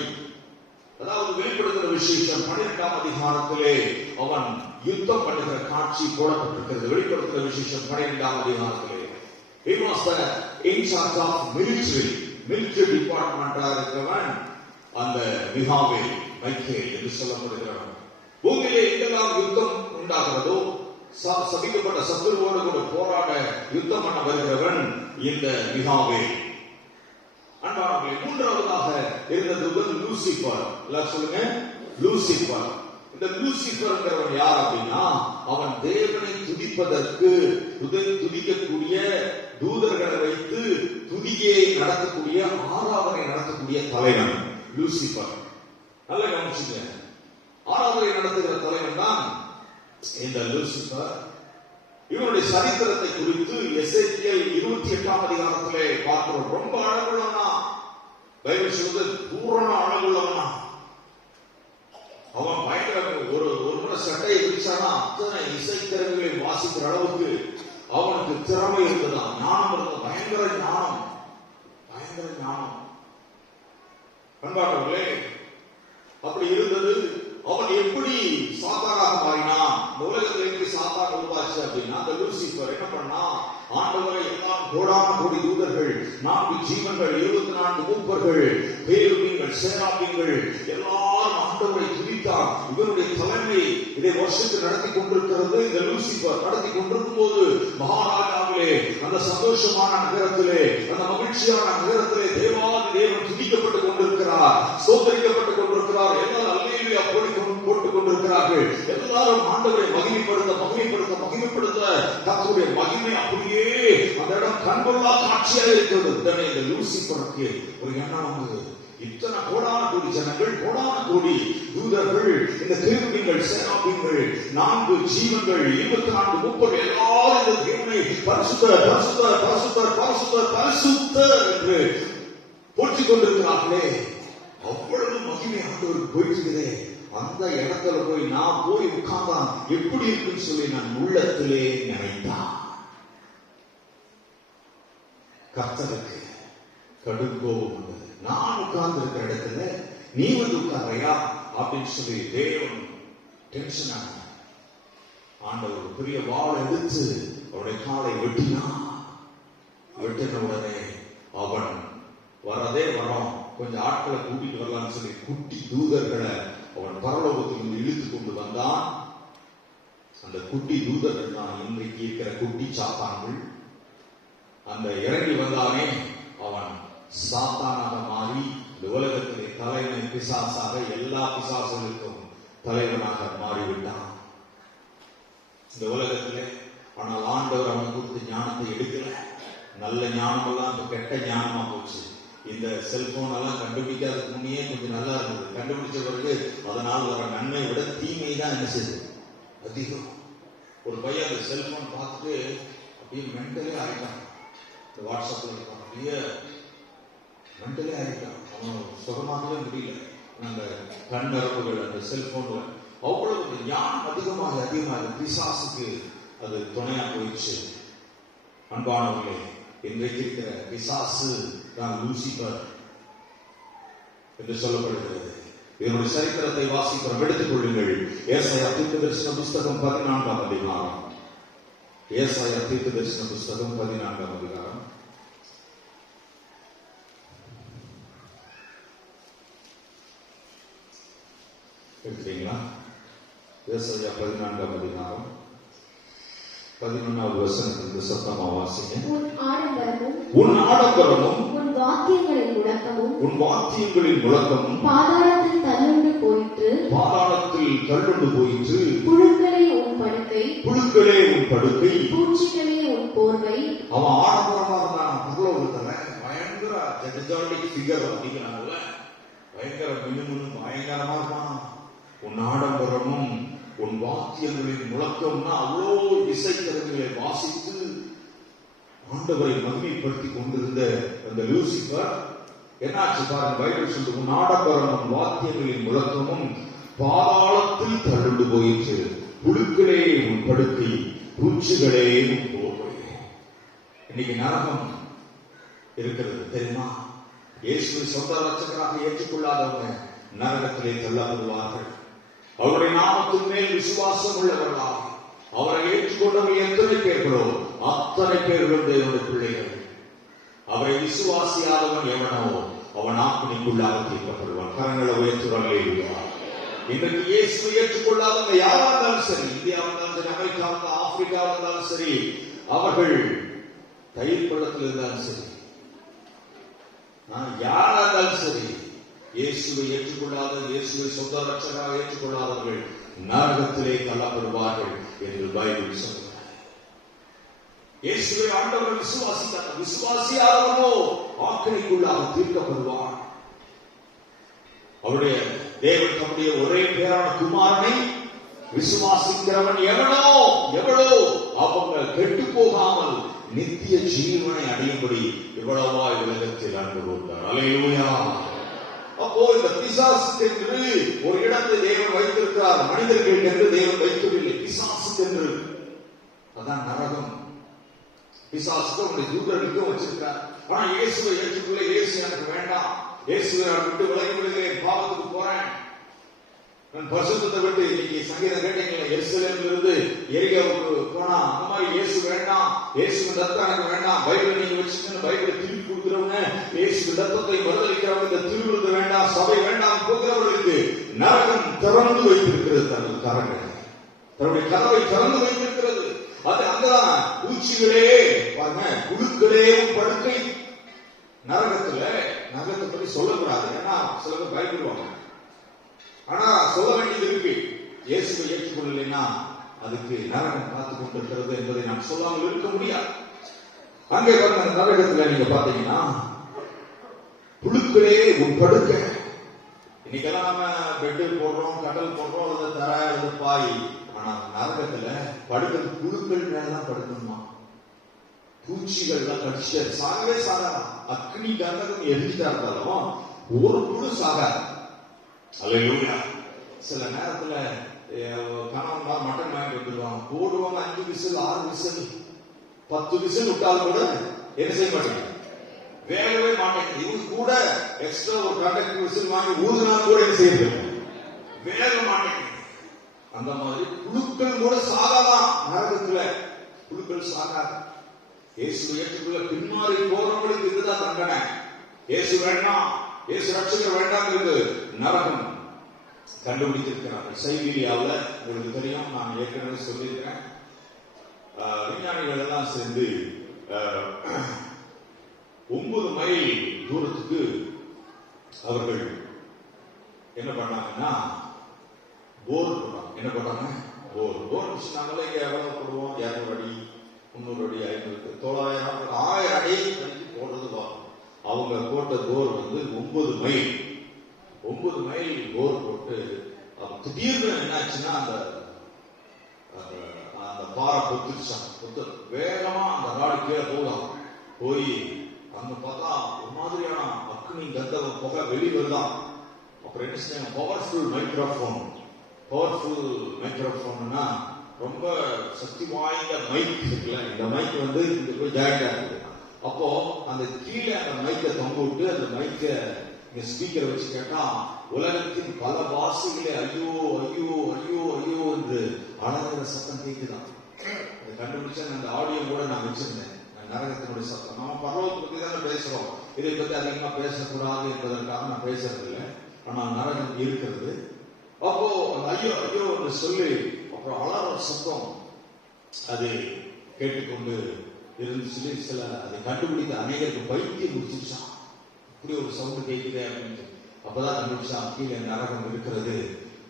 அதாவது வெளிப்படுத்துகிற விசேஷம் 12ஆம் அதிகாரத்திலே அவன் யுத்தம் பண்ணுகிற காட்சி போடப்பட்டிருக்கிறது. வெளிப்படுத்துகிற விசேஷம் 12ஆம் அதிகாரத்திலே he was the in charge of military department இருக்கிறவன் அந்த மிகாவேல், மைக்கேல் என்று சொல்லப்படுகிறவன். பூமியிலே எங்கெல்லாம் யுத்தம் உண்டாகிறதோ, சபிக்கப்பட்ட சத்துருவோடு கூட போராட யுத்தம் பண்ண வருகிறவன் இந்த மிகாவேல். அன்பானவர்களே, மூன்றாவதாக இருந்தது லூசிபர். எல்லாம் சொல்லுங்க, லூசிபர். இந்த லூசிபர்ங்கிறவன் யார் அப்படின்னா, அவன் தேவனை துதிப்பதற்கு துதிக்கக்கூடிய தூதர்களை வைத்து துதியை நடத்தக்கூடிய, ஆராதனை நடத்தக்கூடிய தலைவன் லூசிபர். நல்ல கவனிச்சுங்க, ஆராதனை நடத்துகிற தலைவன் தான் இந்த லூசிபர். இவனுடைய சரித்திரத்தை குறித்து எசேக்கியேல் 28ஆம் அதிகாரத்திலே பார்க்கிறோம். ரொம்ப அழகுள்ளவனா, பைபிள் சொல்றது பூரண அழகுள்ளவனா. அவன் பயங்கர ஒரு முறை சட்டையை பிடிச்சானா அத்தனை இசைத்திறமைகளை வாசிக்கிற அளவுக்கு அவனுக்கு திறமை இருந்ததான், ஞானம் இருந்தது, பயங்கர ஞானம், பயங்கர ஞானம். அன்பானவர்களே, அப்படி இருந்தது. அவன் எப்படி சாத்தானாக மாறினான்? உலகத்தில் எப்படி சாத்தான் உருவாச்சு அப்படின்னா, அந்த லூசிபர் என்ன பண்ணா, ஆண்டவரை எல்லாம் கோடான கோடி தூதர்கள், 4 ஜீவன்கள், 24 மூப்பர்கள், பேருபீன்கள், சேராபீன்கள் எல்லாரும் ஆண்டவரை துதித்தார். இவருடைய தலைமை இதை வருஷத்து நடத்தி கொண்டிருக்கிறது. இந்த லூசிபர் நடத்தி கொண்டிருக்கும் போது மகாராஜாவிலே, அந்த சந்தோஷமான நகரத்திலே, அந்த மகிழ்ச்சியான நகரத்திலே தேவாதி தேவன் துதிக்கப்பட்டுக் கொண்டிருக்கிறார், சோதரிக்கப்பட்டுக் கொண்டிருக்கிறார். எல்லாம் அல்லேலூயா போட்டுக் கொண்டிருக்கிறார்கள். இருக்கிறார்கள். எல்லாரும் ஆண்டவரை மகிமைப்படுத்த கர்த்தருடைய மகிமை அப்படியே அந்த இடம் கண்கொள்ளா காட்சியாக இருக்கிறது. உடனே இந்த லூசிபருக்கு ஒரு எண்ணம் வந்தது. இத்தனை கோடான கோடி ஜனங்கள், கோடான கோடி தூதர்கள், இந்த கேருபீன்கள், சேராபீன்கள், 4 ஜீவன்கள், 24 30 எல்லாரும் இந்த தேவனை பரிசுத்தர் பரிசுத்தர் பரிசுத்தர் பரிசுத்தர் பரிசுத்தர் என்று போற்றிக் கொண்டிருக்கிறார்களே. அவ்வளவு மகிமை ஆண்டவருக்கு போயிட்டு அந்த இடத்துல போய் நான் போய் உட்கார்ந்தான் எப்படி இருக்குன்னு சொல்லி நான் உள்ளத்திலே நினைத்தான். கர்த்தருக்கு கடும் கோபம் வந்தது. நான் உட்கார்ந்து இருக்கிற இடத்துல நீ வந்து உட்கார்றையா அப்படின்னு சொல்லி தேவன் டென்ஷன் ஆன ஆண்டவர் பெரிய வாள் எடுத்து அவருடைய காலை வெட்டினான். வெட்டின உடனே அவன் வரதே வரோம், கொஞ்சம் ஆட்களை கூட்டிட்டு வரலாம்னு சொல்லி குட்டி தூதர்களை அவன் பரலோகத்திலிருந்து இழுத்து கொண்டு வந்தான். அந்த குட்டி தூதர்கள் தான் இன்றைக்கு இருக்கிற குட்டி சாத்தான்கள். அந்த இறங்கி வந்தானே அவன் சாத்தானாக மாறி இந்த உலகத்திலே தலைமை பிசாசாக எல்லா பிசாசுகளுக்கும் தலைவனாக மாறிவிட்டான் இந்த உலகத்திலே. ஆனால் ஆண்டவர் அவன் கொடுத்த ஞானத்தை எடுக்கல. நல்ல ஞானம் எல்லாம் இப்ப கெட்ட ஞானமா போச்சு. இந்த செல்போன் எல்லாம் கண்டுபிடிக்காததுக்கு முன்னே கொஞ்சம் நல்லா இருந்தது. கண்டுபிடிச்ச பிறகு அதனால் வர நன்மை விட தீமை தான் என்ன செய்யுது அதிகம். ஒரு பையன் அந்த செல்போன் பார்த்துட்டு அப்படியே மென்டலே ஆகிட்டான். இந்த வாட்ஸ்அப்ல அப்படியே மென்டலே ஆகிட்டான். அவன் சுகமாகவே முடியல. அந்த கண்ணரப்புகள் அந்த செல்போன்ல அவ்வளவு ஞானம் அதிகமாக பிசாசுக்கு அது துணையா போயிடுச்சு. அன்பானவர்களே, இன்றைக்கு இருக்கிற பிசாசு தான் லூசிபர் என்று சொல்லப்படுகிறது. இதனுடைய சரித்திரத்தை வாசிக்கிறோம். எடுத்துக் கொள்ளுங்கள். ஏசாயா தீர்க்கதரிசன புஸ்தகம் 14ஆம் அதிகாரம். ஏசாயா தீர்க்கதரிசன புஸ்தகம் 14ஆம் அதிகாரம். எடுத்துறீங்களா? ஏசாயா 14ஆம் அதிகாரம் 11வது வசனத்திலிருந்து சத்தமா வாசிங்க. உன் ஆடம்பரமும் உன் வாத்தியங்களின் முழக்கமும் பாதாளத்தில் தள்ளுண்டு போயிற்று. புழுக்களே உன் படுக்கை, பூச்சிகளே உன் போர்வை. அவன் ஆடம்பரமா இருந்தான். பரலோகத்துல பயங்கர ஜெகஜாண்டிக் ஃபிகர் அப்படிங்கிறாங்கல்ல, பயங்கர மினுமினு பயங்கரமா இருப்பான். உன் ஆடம்பரமும் உன் வாக்கியங்களின் முழக்கம்னா அவ்வளோ இசைக்கருவிகளை வாசித்து ஆண்டவரை மகிமைப்படுத்தி கொண்டிருந்த அந்த லூசிபர் என்னாச்சு பாருங்க. பைபிள் சொல்லுது, உன் ஆடம்பரமும் வாக்கியங்களின் முழக்கமும் பாதாளத்தில் தள்ளுண்டு போயிற்று. புழுக்களே உன் படுக்கை, பூச்சிகளே உன் போர்வை. இன்னைக்கு நரகம் இருக்கிறது தெரியுமா? இயேசுவை சொந்த ரட்சகராக ஏற்றுக்கொள்ளாதவங்க நரகத்திலே தள்ளப்படுவார்கள். அவருடைய நாமத்தின் மேல் விசுவாசம் உள்ளவர்களாக அவரை ஏற்றுக்கொண்டவர்கள் எத்தனை பேர்களோ அத்தனை பேர்களும் தேவனுடைய பிள்ளைகள். அவரை விசுவாசியாதவன் எவனோ அவன் ஆக்கினைக்குள்ளாக தீர்க்கப்படுவான். கரங்களை உயர்த்துவார்கள். இன்றைக்கு இயேசுவை ஏற்றுக்கொள்ளாதவங்க யாரா இருந்தாலும் சரி, இந்தியாவில் இருந்தாலும் சரி, அமெரிக்காவில் ஆப்பிரிக்காவில் இருந்தாலும் சரி, அவர்கள் தயிர் பள்ளத்தில் இருந்தாலும் சரி, யாரா இருந்தாலும் சரி, இயேசுவை ஏற்றுக்கொள்ளாத, இயேசுவை சொந்த ரட்சகராக ஏற்றுக்கொள்ளாதவர்கள் நரகத்திலே தள்ளப்படுவார்கள் என்று பைபிள் சொல்கிறது. இயேசுவை ஆண்டவர் விசுவாசியாதவனோ ஆக்கினைக்குள்ளாக தீர்க்கப்படுவான். அவருடைய தேவன் தம்முடைய ஒரே பேரான குமாரனை விசுவாசிக்கிறவன் எவனோ அவங்க கெட்டு போகாமல் நித்திய ஜீவனை அடையும்படி இவ்வளவாய் உலகத்தில் அன்பு கூர்ந்தார். அல்லேலூயா. அப்போ இந்த பிசாசுக்கு என்று ஒரு இடத்தை தேவன் வைத்திருக்கிறார். மனிதர்கள் என்று தேவன் வைக்கவில்லை, பிசாசுக்கு என்று. அதான் நரகம். பிசாசுக்கு உங்களுடைய தூதர்களுக்கும் வச்சிருக்கிறார். ஆனா இயேசுவை ஏற்றுக்கொள்ள, இயேசு எனக்கு வேண்டாம், இயேசுவை நான் விட்டு விலகி விடுகிறேன், பாவத்துக்கு போறேன், நான் பரிசுத்தத்தை விட்டு. இன்னைக்கு சங்கீதம் கேட்டீங்களா, எருசலேமில் இருந்து எரிகாவுக்கு போனா அந்த மாதிரி இயேசு வேண்டாம், இயேசுவின் ரத்தம் எனக்கு வேண்டாம், பைபிள் நீங்க வச்சுக்கணும், பைபிளை திருப்பி கொடுக்கிறவங்க, இயேசுவின் ரத்தத்தை மறுதளிக்கிறவங்க, இந்த திருவிழுந்து வேண்டாம், சபை வேண்டாம் போகிறவர்களுக்கு நரகம் திறந்து வைத்திருக்கிறது. தனது கரங்களை, தன்னுடைய கதவை திறந்து வைத்திருக்கிறது. அது அங்கதான் பூச்சிகளே பாருங்க, புழுக்களே படுக்கை. நரகத்தை பற்றி சொல்லக்கூடாது, ஏன்னா சில பேர் பயப்படுவாங்க. ஆனா சொல்ல வேண்டியது இருக்கு. இயேசுவை ஏற்றுக்கொள்ளலைன்னா அதுக்கு நரகம் காத்துக் கொண்டிருக்கிறது என்பதை நான் சொல்லாமல் இருக்க முடியாது. அங்கே பாருங்க, நரகத்துல நீங்க பாத்தீங்கன்னா புழுக்களே உட்படுக்க. இன்னைக்கெல்லாம் நம்ம பெட்டு போடுறோம், கடல் போடுறோம், அல்லது தர அல்லது பாய். ஆனா நரகத்துல படுக்கிறது புழுக்கள் மேலதான் படுக்கணுமா. பூச்சிகள் தான் கடிச்சிட்டு சாகவே சாகலாம். அக்னி கந்தகம் எரிஞ்சிட்டா இருந்தாலும் ஒரு புழு சாகாது. அல்லேலூயா. சில நேரத்துல கணவன் மட்டன் வாங்கி வந்துடுவாங்க, போடுவாங்க 5 விசில் 6 விசில் 10 விசில் விட்டாலும் கூட என்ன செய்ய மாட்டேங்க, வேகவே மாட்டேங்குது. இவங்க கூட எக்ஸ்ட்ரா ஒரு கண்டக்டர் விசில் வாங்கி ஊதுனாலும் கூட என்ன செய்யுது, வேக மாட்டேங்குது. அந்த மாதிரி புழுக்கள் கூட சாகலாம். நரகத்துல புழுக்கள் சாகாது. இயேசுவை ஏற்றுக்கொள்ள பின்மாறி போறவங்களுக்கு இதுதான் தண்டனை. இயேசு வேண்டாம், இயேசு ரட்சகர் வேண்டாம் என்று நரகம் கண்டுபிடித்திருக்கிறார்கள். சைபீரியாவில் உங்களுக்கு தெரியும், நான் ஏற்கனவே சொல்லியிருக்கிறேன். விஞ்ஞானிகள் எல்லாம் சேர்ந்து 9 மைல் தூரத்துக்கு அவர்கள் என்ன பண்ணாங்கன்னா போர் போட்டாங்க. என்ன பண்ணாங்க, போர் வச்சுனாங்களே. இங்க எவ்வளவு போடுவோம், 200 அடி 300 அடி 500 900 1000 அடி வரைக்கும் போடுறது பார்ப்போம். அவங்க போட்ட போர் 9 மைல். 9 மைல் போர் போட்டு திடீர்னு என்னாச்சுன்னா அந்த பாறை பொத்துச்சான். வேகமா அந்த ராடு கீழே போகலாம். போய் அங்க பார்த்தா ஒரு மாதிரியான அக்னி கந்தக புகை வெளிவருதான். அப்புறம் என்ன செய்ய, பவர்ஃபுல் மைக்ரோஃபோன்னா ரொம்ப சக்தி வாய்ந்த மைக் இருக்குல்ல, இந்த மைக் இங்க போய் ஜாயிண்ட் ஆகுது. அப்போ அந்த கீழே அந்த மைக்கை தொங்க விட்டு அந்த மைக்கை ஸ்பீக்கரை வச்சு கேட்டா உலகத்தின் பல வாசிகளே ஐயோ ஐயோ ஐயோ ஐயோ என்று அழகிற சத்தம் கேட்குதான். அதை கண்டுபிடிச்சா அந்த ஆடியோ கூட நான் வச்சிருந்தேன். நரகத்தினுடைய சத்தம். நம்ம பரலோகத்தை பத்தி தானே பேசுறோம், இதை பத்தி அதிகமா பேசக்கூடாது என்பதற்காக நான் பேசுறது இல்லை. ஆனா நரகம் இருக்கிறது. அப்போ ஐயோ ஐயோ என்று சொல்லி அப்புறம் அழற சத்தம் அது கேட்டுக்கொண்டு இருந்துச்சு. சில அதை கண்டுபிடித்த அநேகருக்கு பைத்தியம் முடிச்சிருச்சான். இப்படி ஒரு சவுண்ட் கேட்குது அப்படின்னு. அப்பதான் கண்டுபிடிச்சா கீழே நரகம் இருக்கிறது.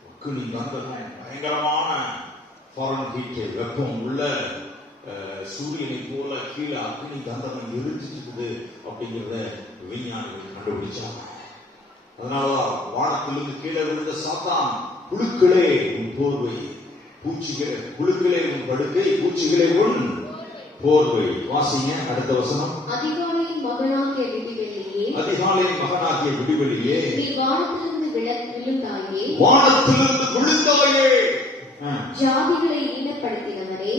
அக்னி கந்தகம், பயங்கரமான ஃபாரன் ஹீட், வெப்பம் உள்ள சூரியனை போல கீழே அக்னி கந்தகம் எரிஞ்சிட்டு இருக்குது அப்படிங்கிறத விஞ்ஞானிகள் கண்டுபிடிச்சாங்க. அதனாலதான் வானத்திலிருந்து கீழே விழுந்த சாத்தான், புழுக்களே உன் போர்வை, பூச்சிகளே புழுக்களே உன் படுக்கை, பூச்சிகளே உன் போர்வை. வாசிங்க அடுத்த வசனம். அதிகாலையின் மகனாகிய விடிவெளியே நீ வானத்திலிருந்து விழுந்தாயே, வானத்திலிருந்து விழுந்தாயே, ஜாதிகளை ஈனப்படுத்தினவனே,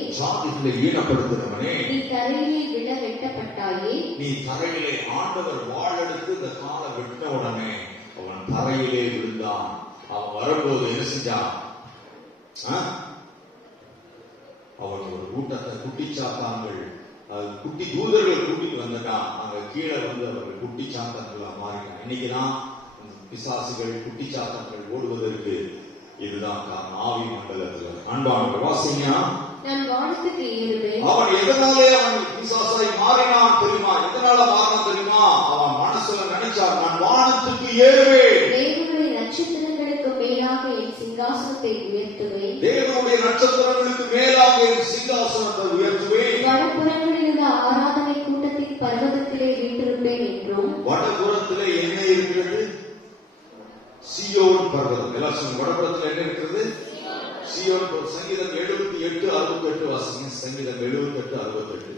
நீ தரையிலே விழ வெட்டப்பட்டாயே. நீ தரையிலே, ஆண்டவர் வாழெடுத்து இந்த காலை வெட்ட உடனே அவன் தரையிலே விழுந்தான். அவன் வரும்போது என்ன செஞ்சான், அவன் ஒரு கூட்டத்தை குட்டி சாத்தான்கள், குட்டி தூதர்கள் கூட்டிட்டு வந்துட்டான். அங்க கீழே அவர்கள் குட்டி சாத்தான்களா மாறினான். இன்னைக்குதான் பிசாசுகள் குட்டி சாத்தான்கள் ஓடுவதற்கு இதுதான் காரணம். ஆவி மண்டலத்துல அன்பான வாசிங்க. நான் வானத்துக்கு ஏறுவேன். அவன் எதனாலே அவன் பிசாசாய் மாறினான் தெரியுமா? எதனால மாறினான் தெரியுமா? அவன் மனசுல நினைச்சான், நான் வானத்துக்கு ஏறுவேன், தேவனுடைய நட்சத்திரங்களுக்கு மேலாக என் சிங்காசனத்தை உயர்த்துவேன், தேவனுடைய நட்சத்திரங்களுக்கு மேலாக என் சிங்காசனத்தை உயர்த்துவேன், வடபுறங்களில் உள்ள ஆராதனை கூட்டத்தின் பர்வதத்திலே வீற்றிருப்பேன் என்றும். வடபுறத்திலே என்ன இருக்கிறது? சீயோன் பர்வதம். எல்லாரும் வடபுறத்தில் என்ன இருக்கிறது? சீயோன். சங்கீதம் 78:68 வாசிங்க. சங்கீதம் 78:68.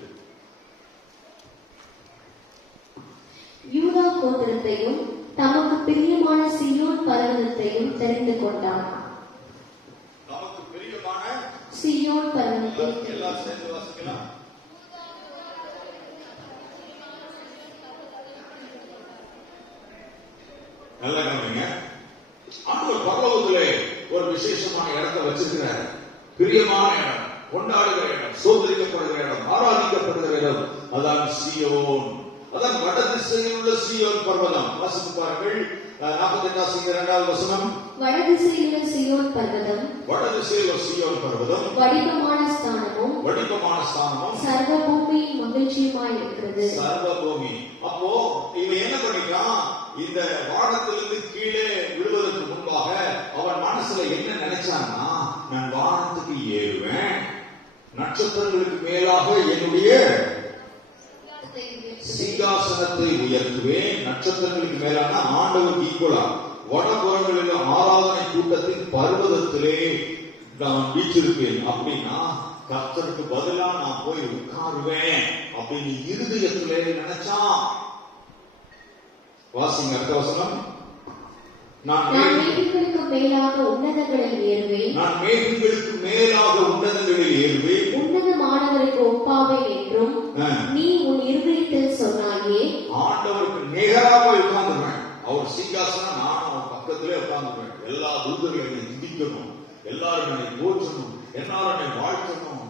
யூதா கோத்திரத்தையும் தமக்கு பிரியமான சீயோன் பர்வதத்தையும் தெரிந்து கொண்டார். நமக்கு பிரியமான சீயோன் பர்வதத்தை எல்லாம் சேர்ந்து வாசிக்கலாம். நல்லா கவனிங்க. ஆண்டவர் பரலோகத்திலே ஒரு விசேஷமான இடத்தை வச்சிருக்கிறார். பிரியமான இடம், கொண்டாடுகிற இடம், சோதரிக்கப்படுகிற இடம், ஆராதிக்கப்படுகிற இடம். அதான் சீயோன். அதான் வட திசையில் உள்ள சீயோன் பர்வதம். வாசித்து பாருங்கள். 48 வசனம். வடதிசையில் உள்ள சீயோன் பர்வதம், வடதிசையில் உள்ள சீயோன் பர்வதம் வடிவமான ஸ்தானமும் சர்வ பூமியின் மகிழ்ச்சியுமாய் இருக்கிறது. சர்வ பூமி. அப்போ இவன் என்ன பண்ணிட்டான்? இந்த வானத்திலிருந்து கீழே விழுவதற்கு முன்பாக அவன் மனசுல என்ன நினைச்சான்னா, நான் வானத்துக்கு ஏறுவேன், நட்சத்திரங்களுக்கு மேலாக என்னுடைய சிங்காசனத்தை உயர்த்துவேன். நட்சத்திரங்களுக்கு மேலான ஆண்டவர் ஈக்குவலா வடபுறங்களில் ஆராதனை கூட்டத்தின் பர்வதத்திலே நான் வீற்றிருப்பேன். அப்படின்னா கர்த்தருக்கு பதிலா நான் போய் உட்காருவேன் அப்படின்னு இருதயத்திலே நினைச்சான். வாசிங்க அடுத்த வசனம். நான் மேகங்களுக்கு மேலாக உன்னதங்களில் ஏறுவேன், நான் மேகங்களுக்கு மேலாக உன்னதங்களில் ஏறுவேன், உன்னதமானவருக்கு ஒப்பாவேன் என்றும் நீ உன் இருதயத்தில் சொன்னாயே. ஆண்டவருக்கு நிகராக உட்கார்ந்துருவேன். அவர் சிங்காசனம், நான் அவர் பக்கத்திலே உட்கார்ந்துருவேன். எல்லா தூதர்களும் என்னை துதிக்கணும், எல்லாரும் என்னை போற்றணும், எல்லாரும் என்னை வாழ்த்தணும்,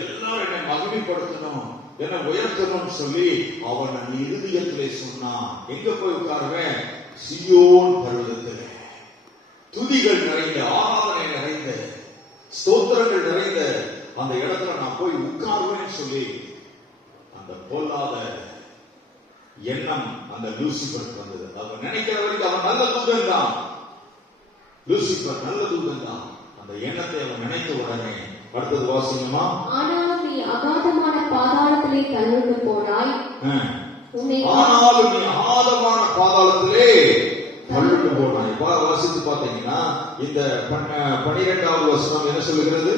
எல்லாரும் என்னை மகிமைப்படுத்தணும், என்னை உயர்த்தணும்னு சொல்லி அவன் அந்த இருதயத்திலே சொன்னான். எங்க போய் உட்காருவேன்? சீயோன் பர்வதத்திலே. துதிகள் நிறைந்த, ஆராதனை நிறைந்த, ஸ்தோத்திரங்கள் நிறைந்த அந்த இடத்துல நான் போய் உட்காருவேன்னு சொல்லி அந்த பொல்லாத எண்ணம் அந்த லூசிபருக்கு வந்தது. அவன் நினைக்கிற வரைக்கும் அவன் நல்ல தூதன் தான், லூசிபர் நல்ல தூதன் தான். அந்த எண்ணத்தை அவன் நினைத்த உடனே அடுத்தது வாசிங்கம்மா. ஆனாலும் நீ அகாதமான பாதாளத்திலே தள்ளுண்டு போனாய், ஆனாலும் நீ அகாதமான பாதாளத்திலே தள்ளுண்டு போனாய். வாசித்து பார்த்தீங்கன்னா இந்த 12வது வசனம் என்ன சொல்லுகிறது?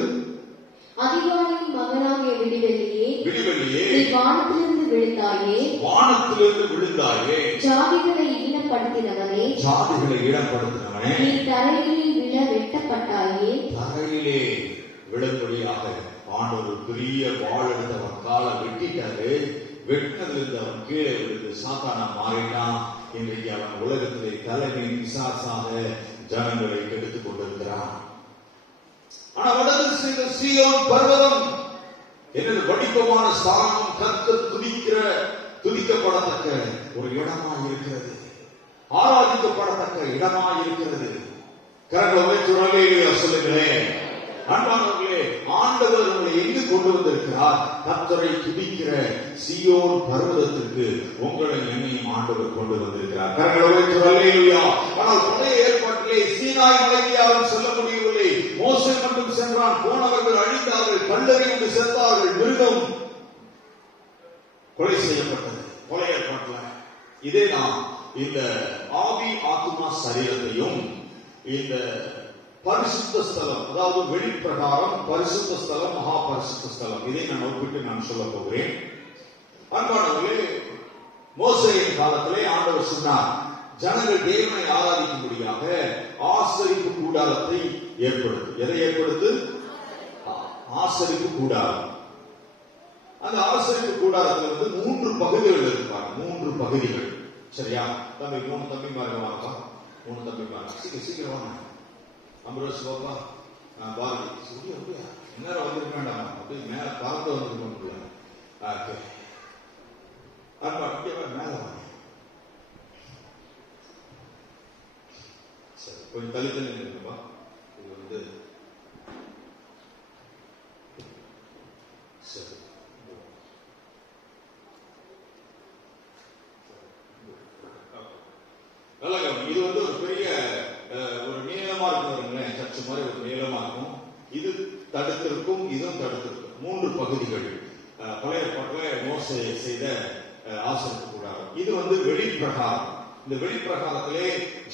அதிகாலையின் மகனாகிய விடிவெள்ளியே, விடிவெள்ளியே நீ வானத்திலிருந்து விழுந்தாயே, வானத்திலிருந்து விழுந்தாயே, ஜாதிகளை ஈனப்படுத்தினவனே, ஜாதிகளை ஈனப்படுத்தினவனே, நீ தரையிலே விழ வெட்டப்பட்டாயே. தரையிலே விழும்படியாக ஆண்டவர் பெரிய வாள் எடுத்து அவன் காலை வெட்டிட்டாரு. வெட்டினதிலிருந்து அவன் கீழே விழுந்து சாத்தானா மாறினான். இன்றைக்கு அவன் உலகத்திலே தலைமை பிசாசாக ஜனங்களை கெடுத்துக் கொண்டிருக்கிறான். ஆனா வடக்கு செய்த சீயோன் பர்வதம் எனது வடிவமான ஸ்தானம், கர்த்தர் துதிக்கப்படத்தக்க ஒரு இடமாக இருக்கிறது, ஆராதிக்கப்படத்தக்க இடமாக இருக்கிறது. கரங்களை சொல்லுங்களேன். அன்பானவர்களே, ஆண்டவர் உங்களை எங்கு கொண்டு வந்திருக்கிறார்? கர்த்தரை துதிக்கிற சீயோன் பர்வதத்திற்கு உங்களை என்னையும் ஆண்டவர் கொண்டு வந்திருக்கிறார். கரங்களை அல்லேலூயா. ஆனால் பழைய ஏற்பாட்டிலே சீனாய் மலைக்கு யாரும் செல்ல முடியவில்லை. மோசே மட்டும் சென்றான். போனவர்கள் அழிந்தார்கள், கல்லறைந்து செத்தார்கள், மிருகம் கொலை செய்யப்பட்டது. பழைய ஏற்பாட்டில் இதே தான் இந்த ஆவி ஆத்மா சரீரத்தையும் இந்த பரிசுத்த ஸ்தலம், அதாவது வெளிப்பிரகாரம் பரிசுத்த ஸ்தலம், மகா பரிசுத்த ஸ்தலம், இதை நான் ஒப்பிட்டு நான் சொல்ல போகிறேன். அன்பானவர்களே, மோசேயின் காலத்திலே ஆண்டவர் சொன்னார், ஜனங்கள் தேவனை ஆராதிக்கும்படியாக ஆசரிப்பு கூடாரத்தை ஏற்படுத்து. எதை ஏற்படுத்து? ஆசரிப்பு கூடாரம். அந்த ஆசரிப்பு கூடாரத்தில் 3 பகுதிகள் இருப்பாங்க. 3 பகுதிகள். சரியா? தம்பி 3 தம்பிமார்கள் வாங்கப்பா. 3 தம்பிமார்கள் சீக்கிரம் வாங்க. அம்பரோஸ் பாப்பா, பாரதி சொல்லி அப்படியா நேரம் வந்துருக்க வேண்டாம், அப்படி மேல பறந்து வந்துருக்க. மேல வாங்க. சரி, கொஞ்சம் தள்ளி இருக்குப்பா. இது சரி, நல்லா இது ஒரு பெரிய ஒரு நீளமா இருக்கும், சர்ச்சு மாதிரி ஒரு நீளமா இருக்கும். இது தடுத்திருக்கும், இதுவும் தடுத்திருக்கும். 3 பகுதிகள். பழைய ஏற்பாட்டில் மோசே செய்த ஆசரிப்பு கூடாரம். இது வெளிப்பிரகாரம். இந்த வெளிப்பிரகாரத்திலே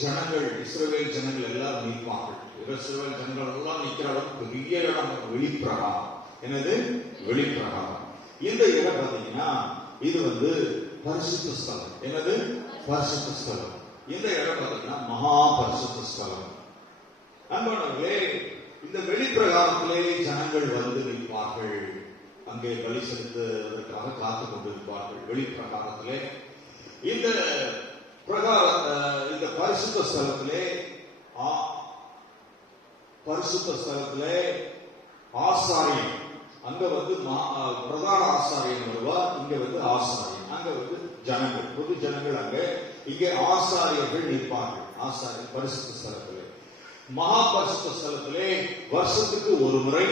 ஜனங்கள், இஸ்ரவேல் ஜனங்கள் எல்லாம் நிற்பார்கள். இஸ்ரவேல் ஜனங்கள் எல்லாம் நிற்கிற அளவுக்கு பெரிய இடம் வெளிப்பிரகாரம். என்னது? வெளிப்பிரகாரம். இந்த இடம் பார்த்தீங்கன்னா இது பரிசுத்த ஸ்தலம். என்னது? பரிசுத்த ஸ்தலம். இந்த இடம் பார்த்தீங்கன்னா மகா பரிசுத்த ஸ்தலம். அன்பானவர்களே, இந்த வெளிப்பிரகாரத்திலே ஜனங்கள் நிற்பார்கள். அங்கே பலி செலுத்துவதற்காக காத்துக் கொண்டிருப்பார்கள். வெளிப்பிரகாரத்திலே இந்த பரிசுத்த ஸ்தலத்திலே ஆசாரியன், அங்க பிரதான ஆசாரியன் வருவார். இங்க ஆசாரியன், அங்க ஜனங்கள், பொது ஜனங்கள் அங்க, இங்கே ஆசாரியர்கள் நிற்பார்கள். ஆசாரியர் பரிசுத்த ஸ்தலத்திலே. மகா பரிசுத்த ஸ்தலத்திலே வருஷத்துக்கு ஒரு முறை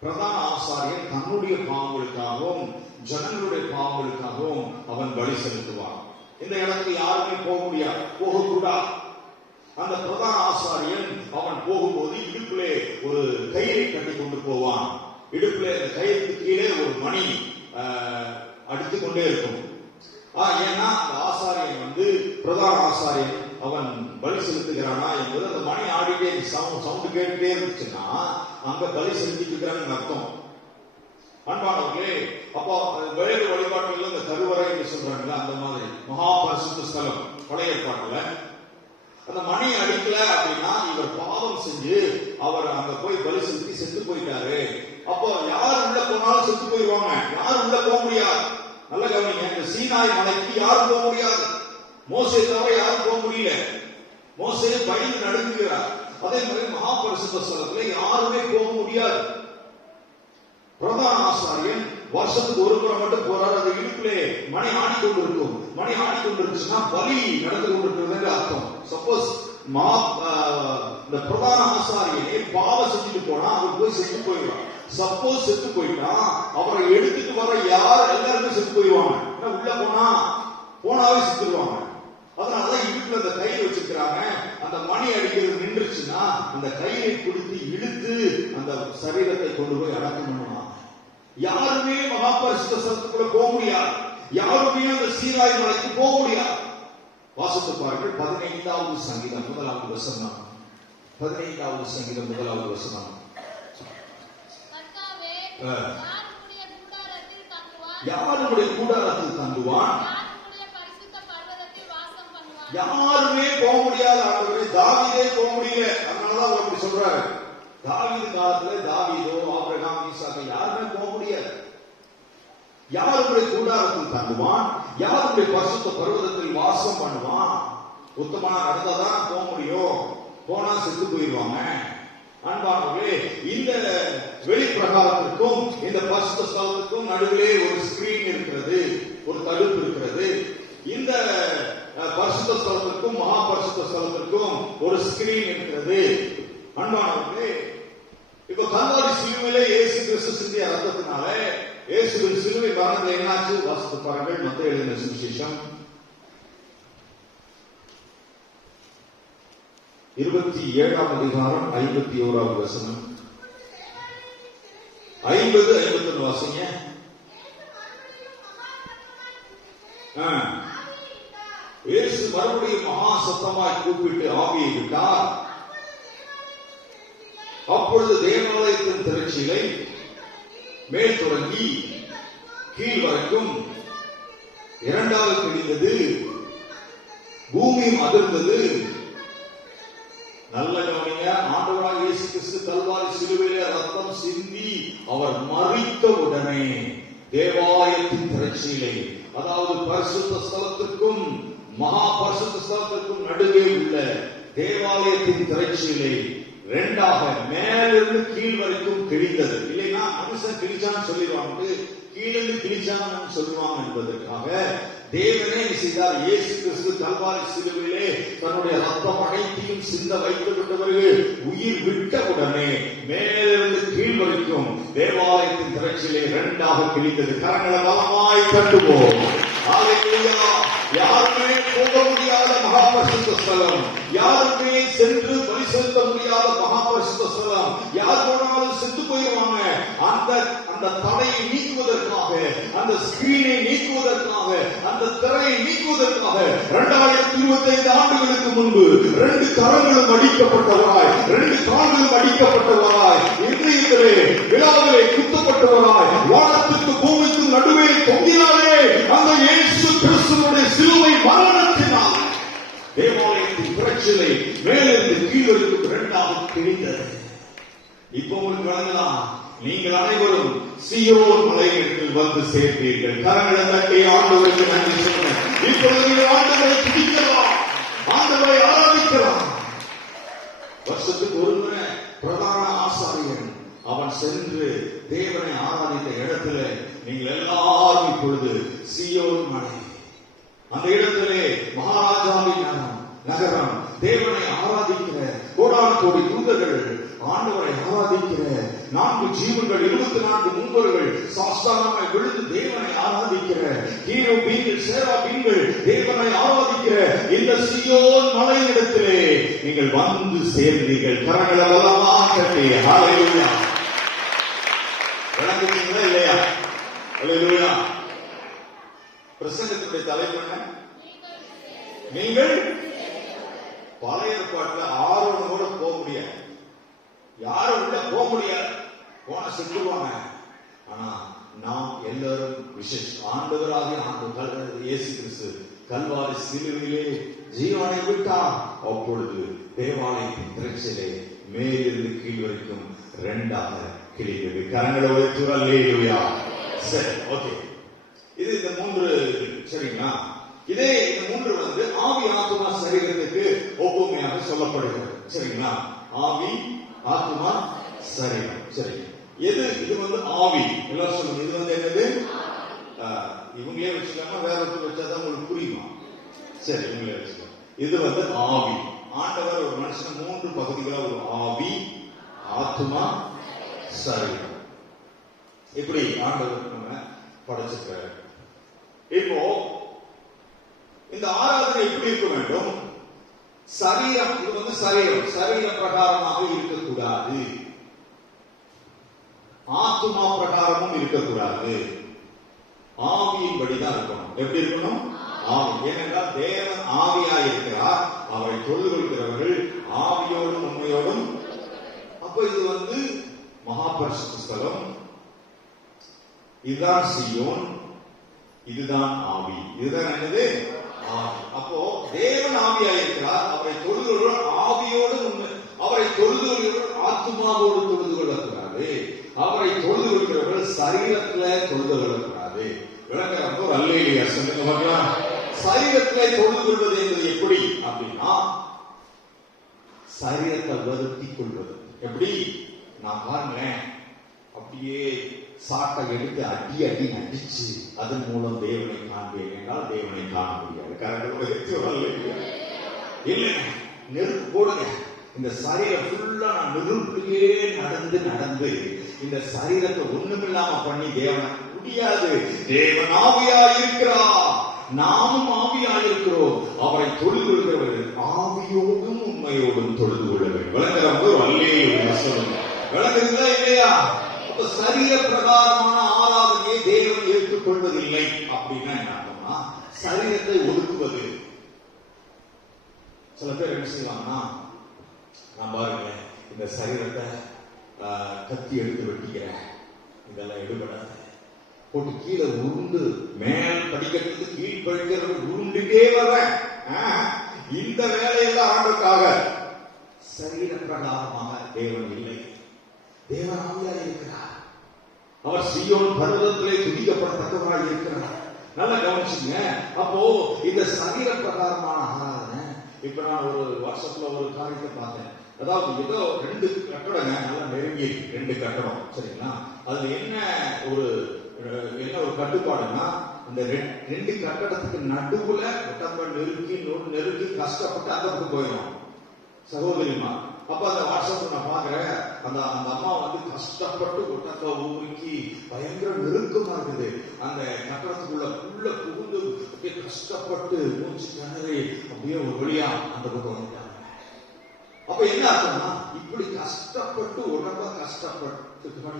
பிரதான ஆசாரியன் தன்னுடைய பாவங்களுக்காகவும் ஜனங்களுடைய பாவங்களுக்காகவும் அவன் பலி செலுத்துவான். இந்த இடத்துக்கு யாருமே போக முடியாது, போகக்கூடாது. அந்த பிரதான ஆசாரியன் அவன் போகும்போது இடுப்பிலே ஒரு கயிறை கட்டி கொண்டு போவான். இடுப்பிலே அந்த கயிறுக்கு கீழே ஒரு மணி அடித்துக் கொண்டே இருக்கும். ஏன்னா அந்த ஆசாரியன் பிரதான ஆசாரியன் அவன் பலி செலுத்துகிறானா என்பது அந்த மணி ஆடிட்டே சவுண்ட் கேட்டுட்டே இருந்துச்சுன்னா அங்க பலி செலுத்திட்டு இருக்கிறான்னு அர்த்தம். அன்பானவர்களே, அப்போ வேறு வழிபாட்டுல இந்த கருவறை என்று சொல்றாங்கல்ல, அந்த மாதிரி மகா பரிசுத்த ஸ்தலம் பழைய ஏற்பாட்டுல அந்த மணி அடிக்கல அப்படின்னா இவர் பாவம் செஞ்சு அவர் அங்க போய் பலி செலுத்தி செத்து போயிட்டாரு. அப்போ யார் உள்ள போனாலும் செத்து போயிடுவாங்க, யாரும் உள்ள போக முடியாது. நல்ல கவனிங்க, இந்த சீனாய் மலைக்கு யாரும் போக முடியாது. மோசே தவிர யாரும் போக முடியல. மோசே பயந்து நடுங்குகிறார். அதே மாதிரி மகா பரிசுத்த ஸ்தலத்துல யாருமே போக முடியாது. பிரதான ஆசாரியன் வருஷத்துக்கு ஒரு முறை மட்டும் போறாரு. அது இடுப்பிலே மணி ஆடிக்கொண்டிருக்கும். மணி ஆடிக்கொண்டிருச்சுன்னா பலி நடந்து கொண்டிருக்கிறது அர்த்தம். சப்போஸ் இந்த பிரதான ஆசாரியனே பாவம் செஞ்சுட்டு போனா அவர் போய் செத்து போயிடுவார். சப்போஸ் செத்து போயிட்டா அவரை எடுத்துட்டு வர யார் எல்லாருமே செத்து போயிடுவாங்க. உள்ள போனாவே செத்துருவாங்க. அதனாலதான் இடுப்புல அந்த கயிறு வச்சிருக்கிறாங்க. அந்த மணி அடிக்கிறது நின்றுச்சுன்னா அந்த கயிறை பிடித்து இழுத்து அந்த சரீரத்தை கொண்டு போய் அடக்கம் பண்ணுவாங்க. யாருமே மகா பரிசுத்த ஸ்தலத்துக்குள்ள போக முடியாது. யாருமே அந்த சீனாய் மலைக்கு போக முடியாது. வாசித்து பாருங்கள் 15வது சங்கீதம் 1வது வசனம். 15வது சங்கீதம் 1வது வசனம். யாருடைய கூடாரத்தில் தங்குவான்? யாருமே போக முடியாத ஆண்டவரே, தாவீதே போக முடியல. அதனாலதான் அவர் அப்படி சொல்றாரு. தாவீது காலத்துல தாவீதோ ஆபிரகாம் ஈசாக்கு யாருமே போக முடியாது. யாருடைய கூடாரத்தில் தங்குவான்? யாருடைய பரிசுத்த பர்வதத்தில் வாசம் பண்ணுவான்? உத்தமனா நடந்தாதான் போக முடியும், போனா செத்து போயிடுவாங்க. அன்பானவர்களே, இந்த வெளிப்பிரகாரத்திற்கும் இந்த பரிசுத்த ஸ்தலத்துக்கும் நடுவிலே ஒரு ஸ்கிரீன் இருக்கிறது, ஒரு தடுப்பு இருக்கிறது. இந்த பரிசுத்த ஸ்தலத்திற்கும் மகா பரிசுத்த ஸ்தலத்திற்கும் ஒரு ஸ்கிரீன் இருக்கிறது. அன்பானவர்களே, இப்ப கல்வாரி சிலுவையிலே இயேசு கிறிஸ்து சிந்திய ரத்தத்தினால இயேசுவின் சிலுவை மரணத்துல என்னாச்சு? வாசித்து பாருங்கள். மத்தேயு எழுதின சுவிசேஷம் 27ஆம் அதிகாரம் 51வது வசனம். 50-51 வாசிங்க. இயேசு மறுபடியும் மகா சத்தமாய் கூப்பிட்டு ஆவியை விட்டார். அப்பொழுது தேவாலயத்தின் திரைச்சீலை மேல் தொடங்கி கீழ் வரைக்கும் இரண்டாக கிழிந்தது, பூமியும் அதிர்ந்தது. நல்ல கவனிங்க, ஆண்டவராகிய இயேசு கிறிஸ்து கல்வாரி சிலுவையிலே ரத்தம் சிந்தி அவர் மரித்த உடனே தேவாலயத்தின் திரைச்சீலை, அதாவது பரிசுத்த ஸ்தலத்திற்கும் மகா பரிசுத்த ஸ்தலத்திற்கும் நடுவே உள்ள தேவாலயத்தின் திரைச்சீலை ரெண்டாக மேலிருந்து கீழ் வரைக்கும் கிழிந்தது. இல்லைன்னா மனுஷன் கிழிச்சான்னு சொல்லிடுவாங்க, கீழிருந்து கிழிச்சான்னு சொல்லுவாங்க என்பதற்காக தேவனே செய்தார். இயேசு கிறிஸ்து கல்வாரி சிலுவையிலே தன்னுடைய ரத்தம் அனைத்தையும் சிந்த வைக்கப்பட்டவர்கள் உயிர் விட்ட உடனே மேலிருந்து கீழ் வரைக்கும் தேவாலயத்தின் திரைச்சீலை இரண்டாக கிழிந்தது. கரங்களை பலமாய் தட்டுவோம். யாருமே போக முடியாத மகா பரிசுத்த ஸ்தலம், யாருமே சென்று பலி செலுத்த முடியாத மகா பரிசுத்த ஸ்தலம், யார் போனாலும் செத்து போயிடுவாங்க. அந்த தடையை நீக்குவதற்காக, அந்த ஸ்கிரீனை நீக்குவதற்காக, அந்த திரையை நீக்குவதற்காக 2025 ஆண்டுகளுக்கு முன்பு 2 கரங்களும் அடிக்கப்பட்டவராய், 2 கால்களும் அடிக்கப்பட்டவராய், இதயத்திலே விழாவிலே குத்தப்பட்டவராய், வானத்துக்கு பூமிக்கு நடுவே தொங்கினாரே அந்த இயேசு கிறிஸ்துவினுடைய சிலுவை மரணத்தினால் தேவாலயத்தின் திரைச்சீலை மேலிருந்து கீழ் வரைக்கும் இரண்டாக கிழிந்தது. இப்போ உங்களுக்கு வழங்கலாம், நீங்கள் அனைவரும் சீயோன் மலையில் வந்து சேர்ந்தீர்கள். கரங்களை தட்டி ஆண்டவருக்கு நன்றி சொல்லுங்கள். இப்பொழுது நீங்கள் ஆண்டவரை துதிக்கலாம், ஆண்டவரை ஆராதிக்கலாம். வருஷத்துக்கு ஒரு முறை பிரதான ஆசாரியன் அவன் சென்று தேவனை ஆராதித்த இடத்துல நீங்கள் எல்லாரும் இப்பொழுது சீயோன் மலை, அந்த இடத்திலே மகாராஜாவின் நகரம், தேவனை ஆராதிக்கிற கோடான கோடி தூதர்கள் ஆண்டவரை ஆராதிக்கிற 4 ஜீவன்கள் 24 மூப்பர்கள் சாஷ்டாங்கமாய் விழுந்து தேவனை ஆராதிக்கிற கேருபீன்கள் சேராபீன்கள் தேவனை ஆராதிக்கிற இந்த சீயோன் மலையிடத்திலே நீங்கள் வந்து சேர்ந்தீர்கள். கரங்களை பலமாக தட்டி ஹல்லேலூயா. விளங்குறீங்களா இல்லையா? ஹல்லேலூயா. பிரசங்கத்துடைய தலைப்பு என்ன? நீங்கள் பழைய ஏற்பாட்டுல ஆரோனோட போக முடியாது, யாரும் உள்ள போக முடியாது, போன செத்துருவாங்க. ஆனா நாம் எல்லாரும் விசேஷ ஆண்டவராகிய ஆண்டவர் இயேசு கிறிஸ்து கல்வாரி சிலுவையிலே ஜீவனை விட்டார். அப்பொழுது தேவாலயத்தின் திரைச்சிலே மேலிருந்து கீழ் வரைக்கும் 2ஆக கிழிந்தது. கரங்களை உயர்த்தி அல்லேலூயா. சரி, ஓகே. இது இந்த 3 சரிங்களா? இதே இந்த 3 வந்து ஆவி ஆத்துமா சரீரத்துக்கு ஒப்புமையாக சொல்லப்படுகிறது. சரிங்களா? ஆவி ஆத்துமா சரீரம். சரி, எது இது வந்து ஆவி? எல்லாரும் சொல்லுங்க, இது வந்து என்னது? இவங்களே வச்சுக்காம வேற ஒருத்தர் வச்சாதான் உங்களுக்கு புரியுமா? சரி, இவங்களே வச்சுக்கோங்க. இது வந்து ஆவி. ஆண்டவர் ஒரு மனுஷன் 3 பகுதிகளா, ஒரு ஆவி, ஆத்துமா, சரீரம். இப்படி ஆண்டவர் நம்ம படைச்சிருக்காரு. இப்போ இந்த ஆராதனை எப்படி இருக்க வேண்டும்? சரீரம், இது வந்து சரீரம், சரீர பிரகாரமாக இருக்கக்கூடாது, ஆத்துமா பிரகாரமும் இருக்கக்கூடாது, ஆவியின் படிதான் இருக்கணும். எப்படி இருக்கணும்? ஆவி. ஏனென்றால் தேவன் ஆவியா இருக்கிறார், அவரை தொழுது கொள்கிறவர்கள் ஆவியோடும் உண்மையோடும். அப்ப இது வந்து மகாபரிசுத்த ஸ்தலம், இதுதான் சீயோன், இதுதான் ஆவி. இதுதான் என்னது? ஆவி. அப்போ தேவன் ஆவியா இருக்கிறார், அவரை தொழுதுகிறவர்கள் ஆவியோடு உண்மை, அவரை தொழுதுகிறவர்கள் ஆத்துமாவோடு தொழுது கொள்ளக்கூடாது, அவரை தொழுது கொள்கிறவர்கள் சரீரத்துல தொழுது கொள்ளக்கூடாது. விளங்குறப்போ அல்லேலூயா சொல்லுங்க பார்க்கலாம். சரீரத்துல தொழுது கொள்வது என்பது எப்படி அப்படின்னா, சரீரத்தை வருத்திக் கொள்வது. எப்படி? நான் பாருங்களேன், அப்படியே சாட்டை எடுத்து அடி அடிச்சு அதன் மூலம் தேவனை காண்பேன் என்றால் தேவனை காண முடியாது. இல்லை, நெருப்பு போடுங்க. இந்த சரீரம் ஃபுல்லா நான் நெருப்புலயே நடந்து இந்த சரீரத்தை ஒண்ணுமில்லாம பண்ணி தேவனை முடியாது. தேவன் ஆவியா இருக்கிறார், நாமும் ஆவியா இருக்கிறோம். அவரை தொழுது கொள்கிறவர்கள் ஆவியோடும் உண்மையோடும் தொழுது கொள்ள வேண்டும். விளங்குறவங்க அல்லேலூயா சொல்லுங்க. விளங்குறதா இல்லையா? சரீர பிரகாரமான ஆராதனையை தேவன் ஏற்றுக்கொள்வதில்லை. அப்படின்னா என்ன அர்த்தம்னா, சரீரத்தை ஒடுக்குவது. சில பேர் என்ன செய்வாங்கன்னா, நான் பாருங்க இந்த சரீரத்தை கத்தி எடுத்து வெட்டிக்கிறேன், இதெல்லாம் எடுபடாது, போட்டு கீழே உருண்டு மேல் படிக்கிறதுக்கு கீழ் படிக்கிறது உருண்டுட்டே வர்றேன். இந்த வேலையெல்லாம் ஆண்டுக்காக சரீர பிரகாரமாக தேவன் இல்லை. தேவன் ஆவியா இருக்கிறார், அவர் சீயோன் பர்வதத்திலே துதிக்கப்படத்தக்கவராய் இருக்கிறார். நல்லா கவனிச்சுங்க. அப்போ இந்த சரீர பிரகாரமான ஆராதனை, இப்ப நான் ஒரு வாட்ஸ்அப்ல ஒரு காரியத்தை பார்த்தேன். அதாவது ஏதோ 2 கட்டடங்க நல்லா நெருங்கி 2 கட்டடம், சரிங்களா? அதுல என்ன ஒரு கட்டுப்பாடுன்னா, அந்த 2 கட்டடத்துக்கு நடுவுல ஒட்டம்ப நெருக்கி கஷ்டப்பட்டு அந்த பக்கம் போயிடும் சகோதரிமா. அப்ப அந்த வாட்ஸ்அப் நான் பாக்குறேன், அந்த அம்மா வந்து கஷ்டப்பட்டு ஒட்டத்தை ஊருக்கி பயங்கர நெருக்கமா இருக்குது. அந்த கட்டடத்துக்குள்ள புகுந்து அப்படியே கஷ்டப்பட்டு மூச்சு கிணறி அப்படியே ஒரு வழியா அந்த பக்கம் வந்துட்டாங்க. அப்ப என்ன அர்த்தம்னா, இப்படி கஷ்டப்பட்டு உடம்ப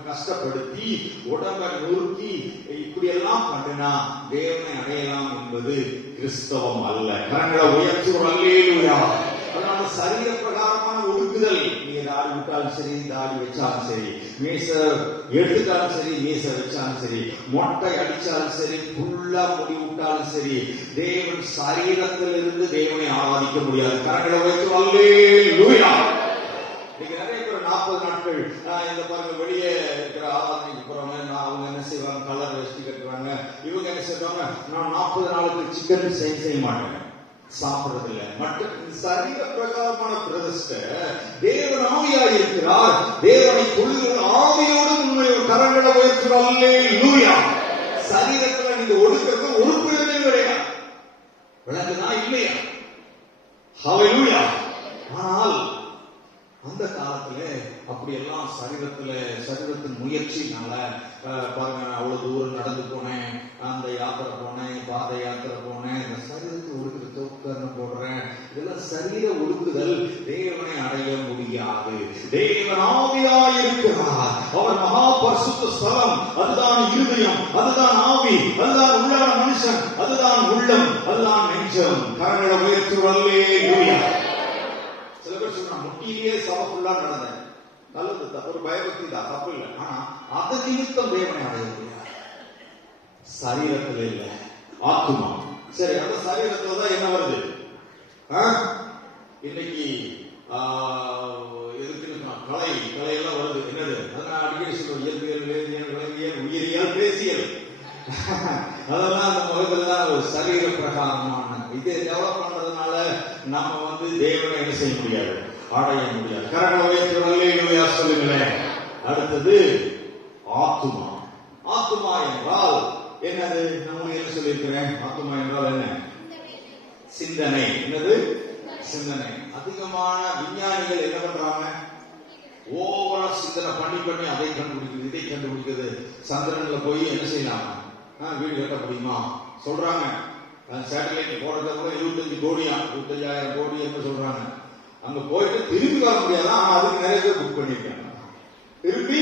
கஷ்டப்படுத்தி உடம்ப நொறுக்கி இப்படி எல்லாம் பண்ணினா தேவனை அடையலாம் என்பது கிறிஸ்தவம் அல்ல. கரங்களை உயர்த்தி அல்லேலூயா. அதனால சரீர பிரகாரமான ஒடுக்குதல், நீங்க தாடி விட்டாலும் சரி, தாடி வச்சாலும் சரி, மீச எடுத்துட்டாலும் சரி, மீச வச்சாலும் சரி, மொட்டை அடிச்சாலும் சரி, ஃபுல்லா முடி விட்டாலும் சரி, தேவன் சரீரத்திலிருந்து தேவனை ஆராதிக்க முடியாது. கரங்களை வைத்து அல்லேலூயா. நீங்க நிறைய பேர் 40 நாட்கள் இந்த பாருங்க வெளியே இருக்கிற ஆராதனைக்கு போறவங்க, அவங்க என்ன செய்வாங்க, கலர் வச்சு கட்டுறாங்க. இவங்க என்ன செய்வாங்க, நான் 40 நாளுக்கு சிக்கன் செய்ய மாட்டேன், சாப்பிடுறது இல்லை. மற்ற சரீர பிரகாரமான பிரதிஷ்ட தேவன் ஆவியா இருக்கிறார், தேவனை தொழுது ஆவியோடு உண்மையோடு கரங்களை உயர்த்தி அல்லேலூயா. சரீரத்துல நீங்க ஒடுக்கிறது ஒரு பிரயோஜனம் கிடையாது. விளங்குதா இல்லையா? ஹல்லேலூயா. ஆனால் அந்த காலத்துல அப்படியெல்லாம் சரீரத்தின் முயற்சினால பாருங்க, அவ்வளவு தூரம் நடந்து போனேன், அந்த யாத்திரை போனேன், பாத யாத்திரை போனேன், இந்த சரீரத்தை ஒடுக்குற தோக்கரணம் போடுறேன், இதெல்லாம் சரீர ஒடுக்குதல் தேவனை அடைய முடியாது. தேவன் ஆவியாயிருக்கிறார். அவர் மகா பரிசுத்த ஸ்தலம், அதுதான் இருதயம், அதுதான் ஆவி, அதுதான் உள்ளான மனுஷன், அதுதான் உள்ளம், அதுதான் நெஞ்சம். கரங்களை உயர்த்தி அல்லேலூயா. சில பேர் சொல்றாங்க, முட்டியிலேயே சவக்குள்ளா நடந்தேன். நல்லது, ஒரு பயபக்தி தான், தப்பு இல்லை. ஆனா அது நிமித்தம் தேவனை அடைய முடியாது. சரீரத்தில் இல்ல, ஆத்துமா. சரி, அந்த சரீரத்துல தான் என்ன வருது? இன்னைக்கு கலையெல்லாம் வருது. என்னது? அதெல்லாம் அடிக்கடி சொல்லுவோம், இயற்பியல், வேதியியல், விலங்கியல், உயிரியல், பேசியல். அதெல்லாம் அந்த முகத்துல ஒரு சரீர பிரகாரமான இதை டெவலப் பண்றதுனால நம்ம தேவனை என்ன செய்ய முடியாது, அடைய முடியாது. கரங்களை சொல்லுங்களேன். அடுத்தது ஆத்துமா. ஆத்துமா என்றால் என்னது? நம்ம என்ன சொல்லியிருக்கிறேன்? ஆத்துமா என்றால் என்ன? சிந்தனை. என்னது? சிந்தனை. அதிகமான விஞ்ஞானிகள் என்ன பண்றாங்க? ஓவரா சிந்தனை பண்ணி அதை கண்டுபிடிக்குது, இதை கண்டுபிடிக்குது. சந்திரன்ல போய் என்ன செய்யலாம், வீடு கட்ட முடியுமா சொல்றாங்க. சேட்டலைட் போடுறத கூட 25,000 கோடி என்று சொல்றாங்க. அங்க போயிட்டு திரும்பி வர முடியாது. ஆனா அதுக்கு நிறைய பேர் புக் பண்ணிருக்காங்க. திரும்பி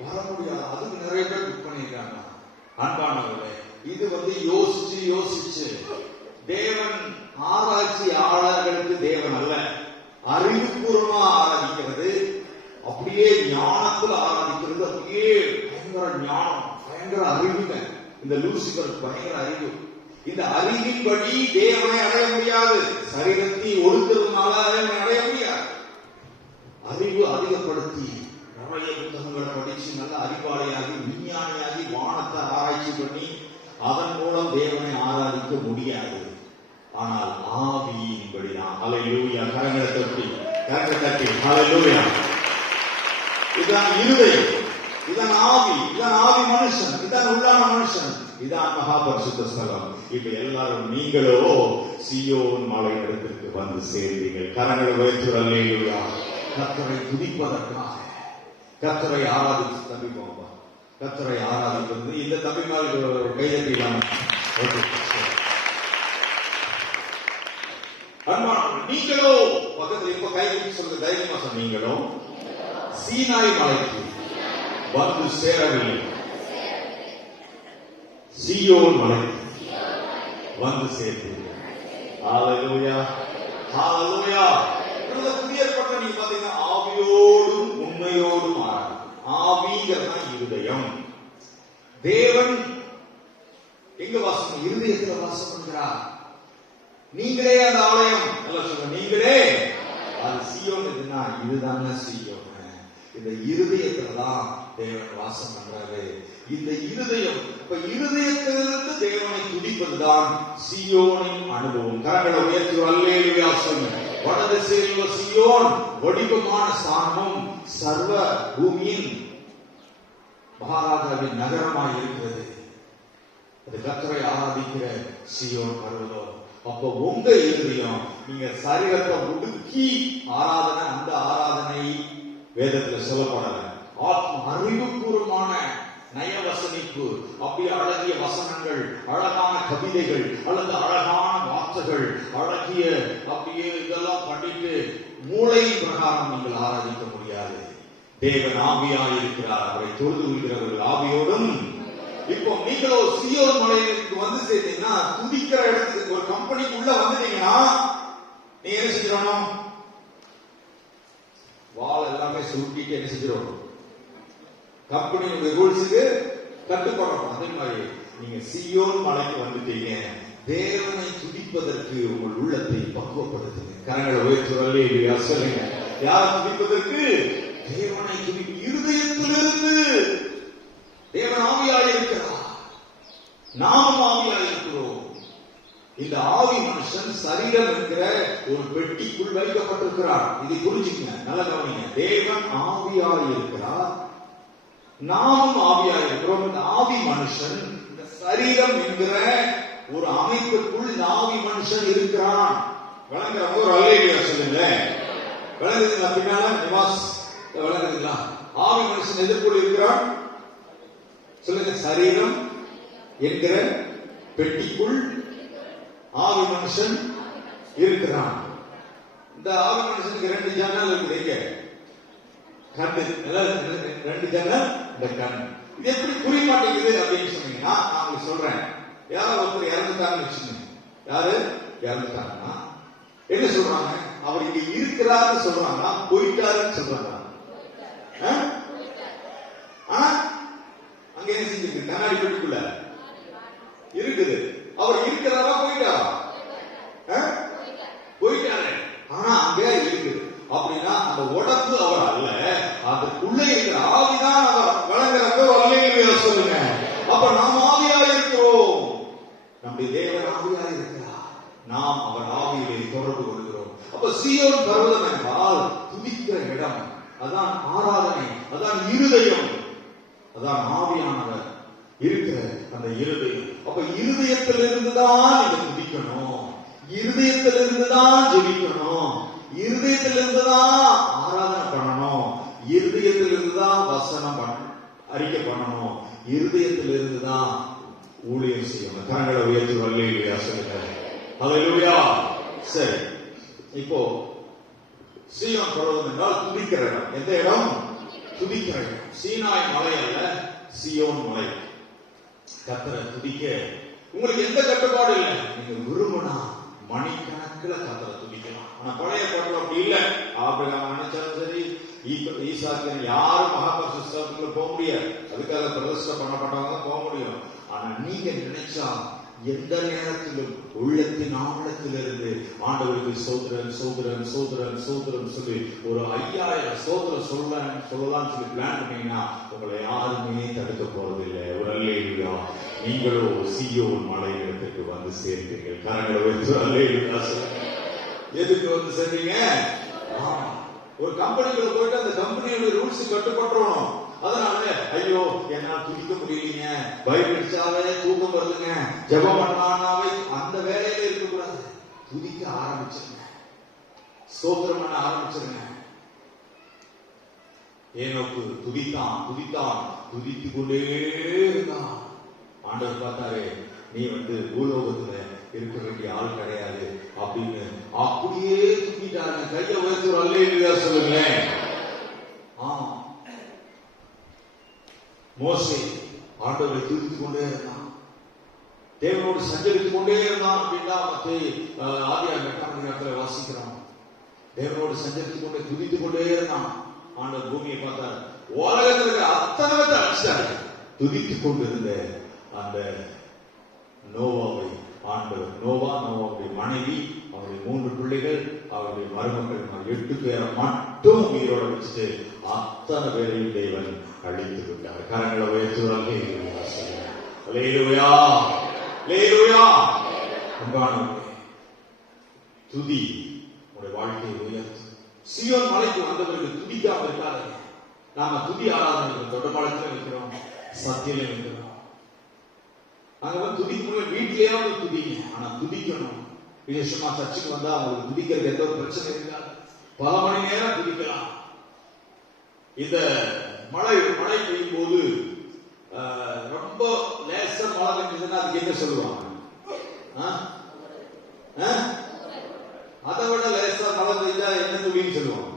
வர முடியாது, அதுக்கு நிறைய பேர் புக் பண்ணிருக்காங்க. அன்பானவர்களே, இது யோசிச்சு தேவன் ஆராய்ச்சியாளர்களுக்கு தேவன் அல்ல, அறிவுபூர்வமா ஆராதிக்கிறது, அப்படியே ஞானத்துல ஆராதிக்கிறது. அப்படியே பயங்கர ஞானம், பயங்கர அறிவுங்க. இந்த லூசிபருக்கு பயங்கர அறிவு. இந்த அறிவின்படி தேவனை அடைய முடியாது. சரீரத்தை ஒடுக்கிறதுனால தேவனை அடைய முடியாது. அறிவு அதிகப்படுத்தி நிறைய புத்தகங்களை படிச்சு நல்ல அறிவாளியாகி விஞ்ஞானியாகி வானத்தை ஆராய்ச்சி பண்ணி அதன் மூலம் தேவனை ஆராதிக்க முடியாது. ஆனால் ஆவியின்படிதான். ஹல்லேலூயா. கரங்களை தட்டி ஹல்லேலூயா. இதுதான் இருதயம், இதுதான் ஆவி, இதுதான் ஆவி மனுஷன், இதுதான் உள்ளான மனுஷன், இதான் மகா பரிசுத்த ஸ்தலம். இப்ப எல்லாரும் நீங்களோ சீயோன் மலை இடத்திற்கு வந்து சேர்ந்தீர்கள். கரங்களை உயர்த்தி அல்லேலூயா. கர்த்தரை துதிப்பதற்காக, கர்த்தரை ஆராதித்து தம்பிப்போம். கர்த்தரை ஆராதிப்பது இந்த தம்பிமால் கைதட்டிலாம். நீங்களோ பக்கத்தில் இப்ப கை சொல்லுங்க, தைரியமா சொன்ன, நீங்களோ சீனாய் மலைக்கு வந்து சேரவில்லை, சீயோன் மலைக்கு வந்து சேர்ந்தீர்கள். ஹல்லேலூயா, ஹல்லேலூயா. புதிய ஏற்பாட்டில் நீங்க பாத்தீங்கன்னா ஆவியோடும் உண்மையோடும் ஆராதனை. ஆவிங்கிறதா இருதயம். தேவன் எங்க வாசம்? இருதயத்தில் வாசம் பண்கிறார். நீங்களே அந்த ஆலயம். நல்லா சொல்லுங்க, நீங்களே அது சீயோன். இதுதாங்க சீயோன். இந்த இருதயத்துலதான் தேவன் வாசம் பண்றாரு. இந்த இருதயம், இப்ப இருதயத்திலிருந்து தேவனை துதிப்பதுதான் சீயோனின் அனுபவம். கரங்களை உயர்த்தி அல்லேலூயா சொல்லுங்க. வடதிசையில் உள்ள சீயோன் வடிவமான ஸ்தானமும் சர்வ பூமியின் மகாராஜாவின் நகரமாய் இருக்கிறது. அது கர்த்தரை ஆராதிக்கிற சீயோன் பர்வதம். அப்ப உங்க இருதயம், நீங்க சரீரத்தை ஒடுக்கி ஆராதனை, அந்த ஆராதனை வேதத்துல சொல்லப்படல. அறிவுபூர்வமான நயவசனிப்பு, அப்படி அழகிய வசனங்கள், அழகான கவிதைகள் அல்லது அழகான வார்த்தைகள், அழகிய அப்படியே இதெல்லாம் பண்ணிட்டு மூளையின் பிரகாரம் நீங்கள் ஆராதிக்க முடியாது. தேவன் ஆவியாய் இருக்கிறார். அவரை தொழுது கொள்கிறவர்கள் ஆவியோடும். இப்போ நீங்களோ சீயோன் மலைக்கு வந்து சேர்ந்தீங்கன்னா, துதிக்கிற இடத்துக்கு ஒரு கம்பெனிக்குள்ள வந்துட்டீங்கன்னா நீங்க என்ன செஞ்சிடணும்? வால் எல்லாமே சுருட்டிட்டு என்ன செஞ்சிடணும்? கம்பெனியுடைய ரூல்ஸுக்கு கட்டுப்படணும். அதே மாதிரி நீங்க சீயோன் மலைக்கு வந்துட்டீங்க, தேவனை துதிப்பதற்கு உங்கள் உள்ளத்தை பக்குவப்படுத்துங்க. கரங்களை உயர்த்தி அல்லேலூயா சொல்லுங்க. யார் துதிப்பதற்கு? தேவனை துதிப்பு. இருதயத்திலிருந்து தேவன் ஆவியாய் இருக்கிறார், நாமும் ஆவியாய் இருக்கிறோம். இந்த ஆவி மனுஷன் சரீரம் என்கிற ஒரு பெட்டிக்குள் வைக்கப்பட்டிருக்கிறார். இதை புரிஞ்சுக்கங்க, நல்ல கவனிங்க. தேவன் ஆவியாய் இருக்கிறார், நாமும் ஆவியாய் இருக்கிறோம். இந்த ஆவி மனுஷன் இந்த சரீரம் என்கிற ஒரு அமைப்புக்குள் இந்த ஆவி மனுஷன் இருக்கிறான். விளங்குற ஒரு அல்லேலூயா சொல்லுங்க. விளங்குதுங்களா? பின்னால நிவாஸ் விளங்குதுங்களா? ஆவி மனுஷன் எதிர்கொள்ள இருக்கிறான் சொல்லுங்க. சரீரம் என்கிற பெட்டிக்குள் ஆவி மனுஷன் இருக்கிறான். இந்த ஆவி மனுஷனுக்கு 2 ஜன்னல் இருக்குது. இங்க கண்ணு, 2 ஜன்னல், இந்த கண். இது எப்படி புரிய மாட்டேங்குது அப்படின்னு சொன்னீங்கன்னா நான் உங்களுக்கு சொல்றேன். யாரோ ஒருத்தர் இறந்துட்டாங்கன்னு வச்சுக்கோங்க. யாரு இறந்துட்டாங்கன்னா என்ன சொல்றாங்க? அவர் இங்க இருக்கிறாருன்னு சொல்றாங்களா, போயிட்டாருன்னு சொல்றாங்க? ஆனா அங்க என்ன செஞ்சிருக்கு? கண்ணாடி பெட்டிக்குள்ள இருக்குது. அவர் இருக்கிறாரா, போயிட்டாரா? போயிட்டாரு. ஆனா அங்க இருக்குது. அப்படின்னா அந்த உடம்பு அவர் அல்ல, அதுக்குள்ள இருக்கிற ஆவிதான் அவர். வழங்குறப்ப அல்லேலூயா சொல்லுங்க. அப்ப நாம் ஆவியா இருக்கிறோம். நம்முடைய தேவன் ஆவியா இருக்கிறார். நாம் அவர் ஆவியிலே தொடர்பு கொள்கிறோம். அப்ப சீயோன் பர்வதம் என்றால் துதிக்கிற இடம். அதான் ஆராதனை, அதான் இருதயம், அதான் ஆவியானவர் இருக்கிற அந்த இருதயம். அப்ப இருதயத்திலிருந்து தான் நீங்க துதிக்கணும், இருதயத்திலிருந்து தான் ஜெபிக்கணும், இருதயத்திலிருந்து தான் ஆராதனை பண்ணணும், இருதயத்திலிருந்து தான் வசனம் அறிக்கை பண்ணணும், இருதயத்திலிருந்து தான் ஊழியம் செய்யணும். கரங்களை உயர்த்தி அல்லேலூயா சொல்லுங்க. அல்லேலூயா. சரி, இப்போ சீயோன் பர்வதம் என்றால் துதிக்கிற இடம். எந்த இடம்? துதிக்கிற இடம். சீனாய் மலை அல்ல, சீயோன் மலை. கர்த்தரை துதிக்க உங்களுக்கு எந்த கட்டுப்பாடு இல்லை. நீங்க விரும்பினா மணிக்கணக்கில் கர்த்தரை துதிக்கலாம். ஆனா பழைய பாட்டு அப்படி இல்லை. ஆபிரகாம் நினைச்சாலும் சரி, ஈசாக்கு யாரும் மகாபரிசுத்தத்துக்குள்ள போக முடியாது. அதுக்காக பிரதிஷ்டை பண்ணப்பட்டவங்க போக முடியும். ஆனா நீங்க நினைச்சா எந்த நேரத்திலும் உள்ளத்தின் ஆழத்திலிருந்து ஆண்டவருக்கு சோதரன் சோதரன் சோதரன் சோதரன் சொல்லி ஒரு 5000 சோதரம் சொல்லலாம் சொல்லி பிளான் பண்ணீங்கன்னா உங்களை யாருமே தடுக்க போறதில்லை. ஒரு அல்லேலூயா. நீங்களோ சீயோன் மலையிடத்துக்கு வந்து சேர்ந்தீர்கள். கரங்களை வைத்து அல்லேலூயா சொல்லுங்க. எதுக்கு வந்து சேர்ந்தீங்க? ஒரு கம்பெனிக்குள்ள போயிட்டு அந்த கம்பெனியோட ரூல்ஸ் கட்டுப்பட்டுறோம். அதனால ஐயோ என்னால துதிக்க முடியலீங்க, பைபிள் அடிச்சாவே தூக்கம் வருதுங்க, ஜெபம் பண்ணாவே அந்த வேலையில இருக்கக்கூடாது. துதிக்க ஆரம்பிச்சிருங்க, ஸ்தோத்திரம் பண்ண ஆரம்பிச்சிருங்க. ஏனோக்கு துதித்தான் துதித்தான் துதித்து கொண்டே இருந்தான். ஆண்டவர் பார்த்தாரு, நீ பூலோகத்துல இருக்க வேண்டிய ஆள் கிடையாது அப்படின்னு அப்படியே துதிட்டாருங்க. கையை உயர்த்தி அல்லேலூயா சொல்லுங்களேன். மோசே ஆண்டவரை துதித்துக் கொண்டே இருந்தான், தேவனோடு சஞ்சரித்துக் கொண்டே இருந்தான். அப்படின்னா ஆதியாகமம் 8ஆம் அதிகாரத்தில் வாசிக்கிறோம். தேவனோடு சஞ்சரித்துக் கொண்டே துதித்துக் கொண்டே இருந்தான். ஆண்டவர் பூமியை பார்த்தார், உலகத்தில் அத்தனை அடிச்சாரு. துதித்துக் கொண்டிருந்த அந்த நோவாவை ஆண்டவர் நோவாவுடைய மனைவி, அவருடைய 3 பிள்ளைகள், அவருடைய மருமக்கள் 8 பேரை மட்டும் உயிரோட வச்சுட்டு அத்தனை பேரையும் தேவன் அழித்து விட்டார். கரங்களை உயர்த்தி அல்லேலூயா அல்லேலூயா. துதி உங்களுடைய வாழ்க்கையை உயர்த்து. சீயோன் மலைக்கு வந்தவர்கள் துதிக்காம இருக்காது. நாம துதி ஆராதனை தொடர்பாளத்தில் இருக்கிறோம், சத்தியில இருக்கிறோம். அங்க துதிக்கணும், வீட்டிலேயே துதிங்க. ஆனா துதிக்கணும். விசேஷமா சர்ச்சுக்கு வந்தா அவங்களுக்கு துதிக்கிறது எந்த ஒரு பிரச்சனை இருக்காது. பல மணி நேரம் துதிக்கலாம். இந்த மழை பெய்யும் போது ரொம்ப லேசா மழை பெஞ்சதுன்னா அதுக்கு என்ன சொல்லுவாங்க? அதை விட லேசா மழை பெய்ஞ்சா என்ன துளின்னு சொல்லுவாங்க?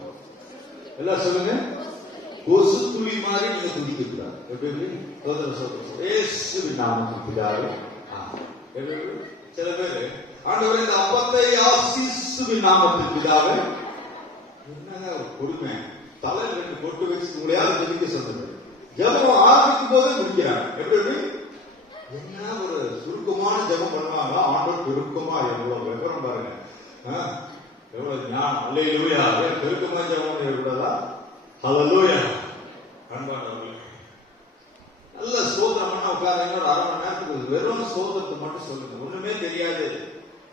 எல்லாம் சொல்லுங்க. கொசு துளி மாதிரி நீங்க துதிக்க கூடாது. எப்படி? சில பேரு ஆண்டவரே இந்த அப்பத்தை ஆசீசுவின் நாமத்தில் பிதாவே. என்னங்க கொடுமை, தலையில் 2 பொட்டு வச்சு உங்களையாவது ஜெபிக்க சொல்றது. ஜெபம் ஆரம்பிக்கும் போதே முடிக்கிறாங்க. எப்படி? என்ன ஒரு சுருக்கமான ஜெபம் பண்ணுவாங்க. ஆண்டவர் பெருக்கமா எவ்வளவு விவரம் பாருங்க, எவ்வளவு ஞானம். அல்லேலூயா. பெருக்கமா ஜெபம் இருக்கக்கூடாதா? அல்லேலூயா. அன்பானவர்களே, நல்ல ஸ்தோத்திரம் பண்ண உட்கார்ந்து ஒரு 1/2 மணி நேரத்துக்கு வெறும் ஸ்தோத்திரத்தை மட்டும் சொல்லுங்க. ஒண்ணுமே தெரியாது,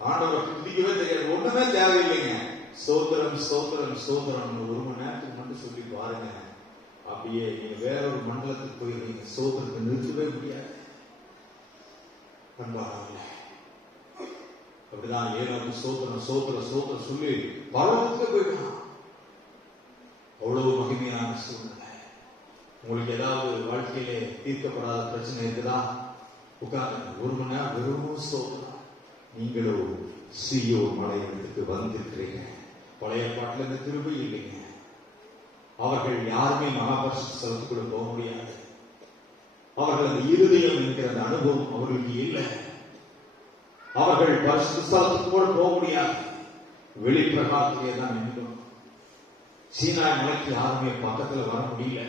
ஆண்டவர் துதிக்கவே தெரியாது, ஒண்ணுமே தேவையில்லைங்க. ஸ்தோத்திரம் ஸ்தோத்திரம் ஸ்தோத்திரம் 1 மணி நேரத்துக்கு மட்டும் சொல்லி பாருங்க. அப்படியே நீங்க வேற ஒரு மண்டலத்துக்கு போயிருந்தீங்க. ஸ்தோத்திரத்தை நிறுத்தவே முடியாது. அன்பானவர்களே, அப்படிதான் ஏனோக்கு ஸ்தோத்திரம் ஸ்தோத்திரம் ஸ்தோத்திரம் சொல்லி பரலோகத்துக்கு போயிட்டான். அவ்வளவு மகிமையான சூழ்நிலை. உங்களுக்கு ஏதாவது வாழ்க்கையிலே தீர்க்கப்படாத பிரச்சனை இருக்குதா? உட்கார்ந்து ஒரு மணி நேரம் வெறும் ஸ்தோத்திரம். நீங்களோ சீயோன் மலையிடத்துக்கு வந்திருக்கிறீங்க. பழைய பாட்டில் இந்த கிருபை இல்லைங்க. அவர்கள் யாருமே மகாபரிசுத்த ஸ்தலத்துக்குள்ள போக முடியாது. அவர்கள் அந்த இருதயம் என்கிற அந்த அனுபவம் அவர்களுக்கு இல்லை. அவர்கள் பரிசுத்த ஸ்தலத்துக்கு கூட போக முடியாது. வெளிப்பிரகாரத்திலே தான் நின்றோம். சீனாய் மலைக்கு யாருமே பக்கத்துல வர முடியல.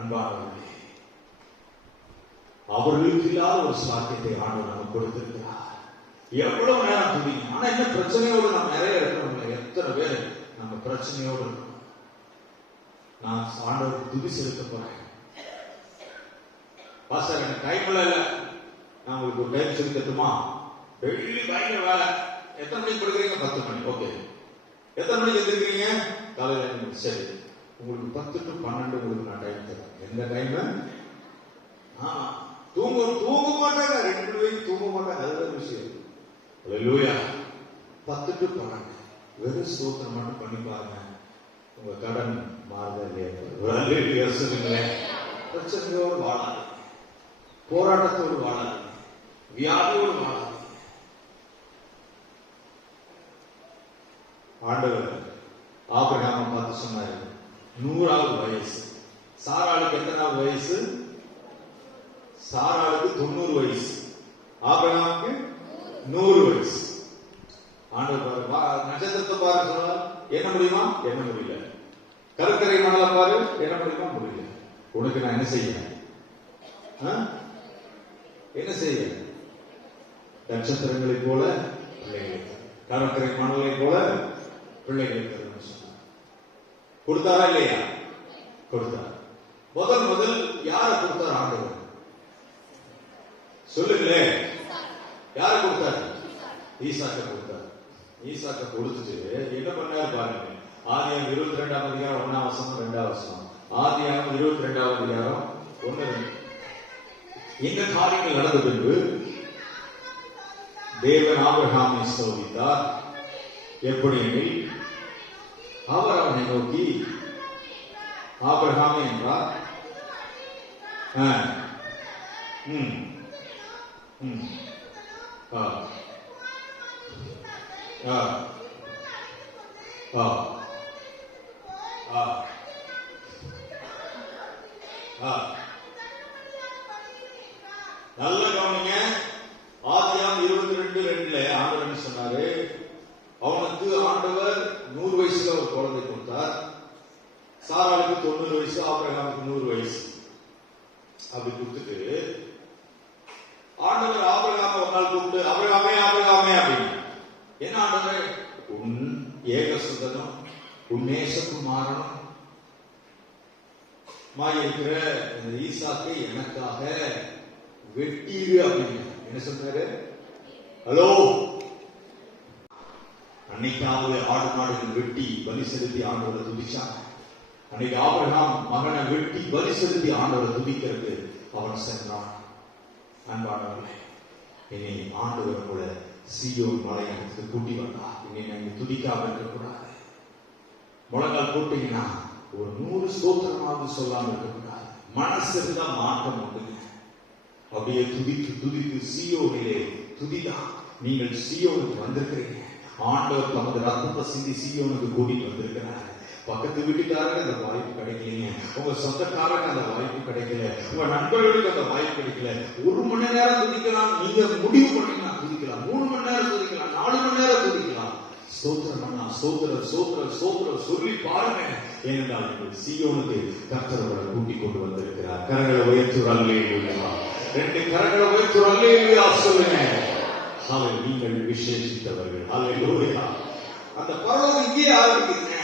அன்பானவர்களே, அவர்களுக்கு இல்லாத ஒரு சாக்கியத்தை ஆண்டவர் நமக்கு கொடுத்திருக்கிறார். எவ்வளவு நேரம் துடிங்க. ஆனா என்ன பிரச்சனையோடு நம்ம நிறைய இருக்கிறோம்ல. எத்தனை பேர் நம்ம பிரச்சனையோடு இருக்கணும். நான் ஆண்டவருக்கு துதி செலுத்த போறேன். பாஸ்டர் எனக்கு டைம் இல்ல. நான் உங்களுக்கு ஒரு டைம் செலுத்தட்டுமா? டெய்லி பயங்கர வேலை. எத்தனை மணிக்கு படுக்கிறீங்க? 10 மணி. ஓகே. எத்தனை மணிக்கு எழுந்திருக்கிறீங்க? காலையில 5 மணி. சரி, உங்களுக்கு 10 to 12 உங்களுக்கு நான் டைம் தரேன். எந்த டைம்? தூங்க மாட்டாங்க. 2 வயசு தூங்க மாட்டாங்க. அதுதான் விஷயம். அல்லேலூயா. 10 to 12 வெறும் ஸ்தோத்திரம் மட்டும் பண்ணி பாருங்க. உங்க கடன் மாறுதா இல்லையா? பிரச்சனையோடு வாழாது, போராட்டத்தோடு வாழாது, வியாதியோடு வாழாது. ஆண்டவர் ஆபிரகாமை பார்த்து சொன்னாரு, 100வது வயசு. சாராளுக்கு எத்தனாவது வயசு? சாராளுக்கு 90 வயசு. ஆபிரகாமுக்கு 100 வயசு. ஆண்டவர் பாரு, நட்சத்திரத்தை பாரு சொன்னார். என்ன முடியுமா? என்ன முடியல. கருக்கரை மணல பாரு, என்ன முடியுமா? முடியல. உனக்கு நான் என்ன செய்யறேன்? என்ன செய்ய? நட்சத்திரங்களை போல பிள்ளைகளை, கடற்கரை மணலை போல பிள்ளைகளை தருவேன் சொன்னார். கொடுத்தாரா இல்லையா? கொடுத்தார். முதல் யாரை கொடுத்தார் ஆண்டவர்? சொல்லுங்களே, யாரை கொடுத்தார்? ஈசாக்க கொடுத்தார். ஈசாக்க கொடுத்துட்டு என்ன பண்ணாரு பாருங்க. ஆதியாகமம் 22ஆம் அதிகாரம் 1ஆம் வசனம் 2ஆம் வசனம். ஆதியாகமம் 22ஆம் அதிகாரம் 1-2. இந்த காரியங்கள் நடந்த பின்பு தேவன் ஆபிரகாமை சோதித்தார். எப்படி எனில், அவர் அவனை நோக்கி, ஆபிரகாமே என்றார். நல்ல கவனிங்க. ஆதியாகமம் 22:2 ஆண்டவர் சொன்னாரு, அவனுக்கு ஆண்டவர் 100 வயசுல ஒரு குழந்தை கொடுத்தார். சாராளுக்கு 90 வயசு, ஆபிரகாமுக்கு 100 வயசு. அப்படி கொடுத்துட்டு ஆண்டவர் ஆபிரகாமை ஒரு நாள் கூப்பிட்டு, ஆபிரகாமே ஆபிரகாமே அப்படின்னு. என்ன ஆண்டவர்? உன் ஏகசுதனும் உன் நேசகுமாரனும் இருக்கிற இந்த ஈசாக்கை எனக்காக வெட்டீரு அப்படின்னு என்ன சொன்னாரு? ஹலோ, அன்னைக்காவது ஆடு மாடுகள் வெட்டி பலி செலுத்தி ஆண்டவரை துதிச்சாங்க. அன்னைக்கு ஆபிரகாம் மகனை வெட்டி பலி செலுத்தி ஆண்டவரை துதிக்கிறது அவன் சென்றான். அன்பானவர்களே, இனி ஆண்டவர் கூட சீயோன் மலையகத்துக்கு கூட்டி வந்தார். இனி நாங்கள் துதிக்காம இருக்கக்கூடாது. முழங்கால் போட்டீங்கன்னா ஒரு 100 ஸ்தோத்திரமாவது சொல்லாம இருக்கக்கூடாது. மனசுக்கு தான் மாற்றம் உண்டுங்க. அப்படியே துதித்து சீயோனிலே துதிதான். நீங்கள் சீயோனுக்கு வந்திருக்கிறீங்க. ஆண்டவர் தமது ரத்தத்தை சிந்தி சீயோனுக்கு கூட்டிட்டு வந்திருக்கிறார். பக்கத்து வீட்டுக்காரங்க அந்த வாய்ப்பு கிடைக்கலீங்க. உங்க சொந்தக்காரங்க அந்த வாய்ப்பு கிடைக்கல. உங்க நண்பர்களுக்கு அந்த வாய்ப்பு கிடைக்கல. 1 மணி நேரம் துதிக்கலாம். நீங்க முடிவு பண்ணீங்கன்னா துதிக்கலாம். 3 மணி நேரம் துதிக்கலாம். 4 மணி நேரம் துதிக்கலாம். ஸ்தோத்திரம் பண்ணா ஸ்தோத்திரம் சொல்லி பாருங்க. ஏனென்றால் நீங்கள் சீயோனுக்கு கர்த்தரை கூட்டி கொண்டு வந்திருக்கிறார். கரங்களை உயர்த்து அல்லேலூயா. 2 கரங்களை உயர்த்து அல்லேலூயா சொல்லுங்க. நீங்கள் விசேஷித்தவர்கள். அல்லேலூயா. அந்த பரலோகம் இங்கே ஆரம்பிக்குதுங்க.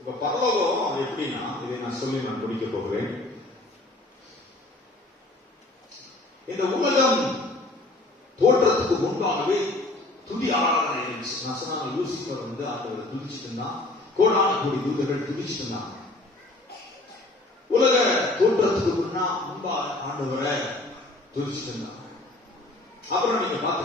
இப்ப பரலோகம் எப்படின்னா, இதை நான் சொல்லி நான் முடிக்க போகிறேன். இந்த உலகம் தோற்றத்துக்கு முன்பாகவே துதி ஆராதனை இருந்துச்சு. நான் சொன்ன லூசிபர் ஆண்டவரை துதிச்சுட்டு இருந்தான். கோடான கோடி தூதர்கள் துதிச்சுட்டு இருந்தாங்க. உலக தோற்றத்துக்கு முன்பா ஆண்டவரை துதிச்சுட்டு இருந்தாங்க. அப்புறம் நீங்க பார்த்து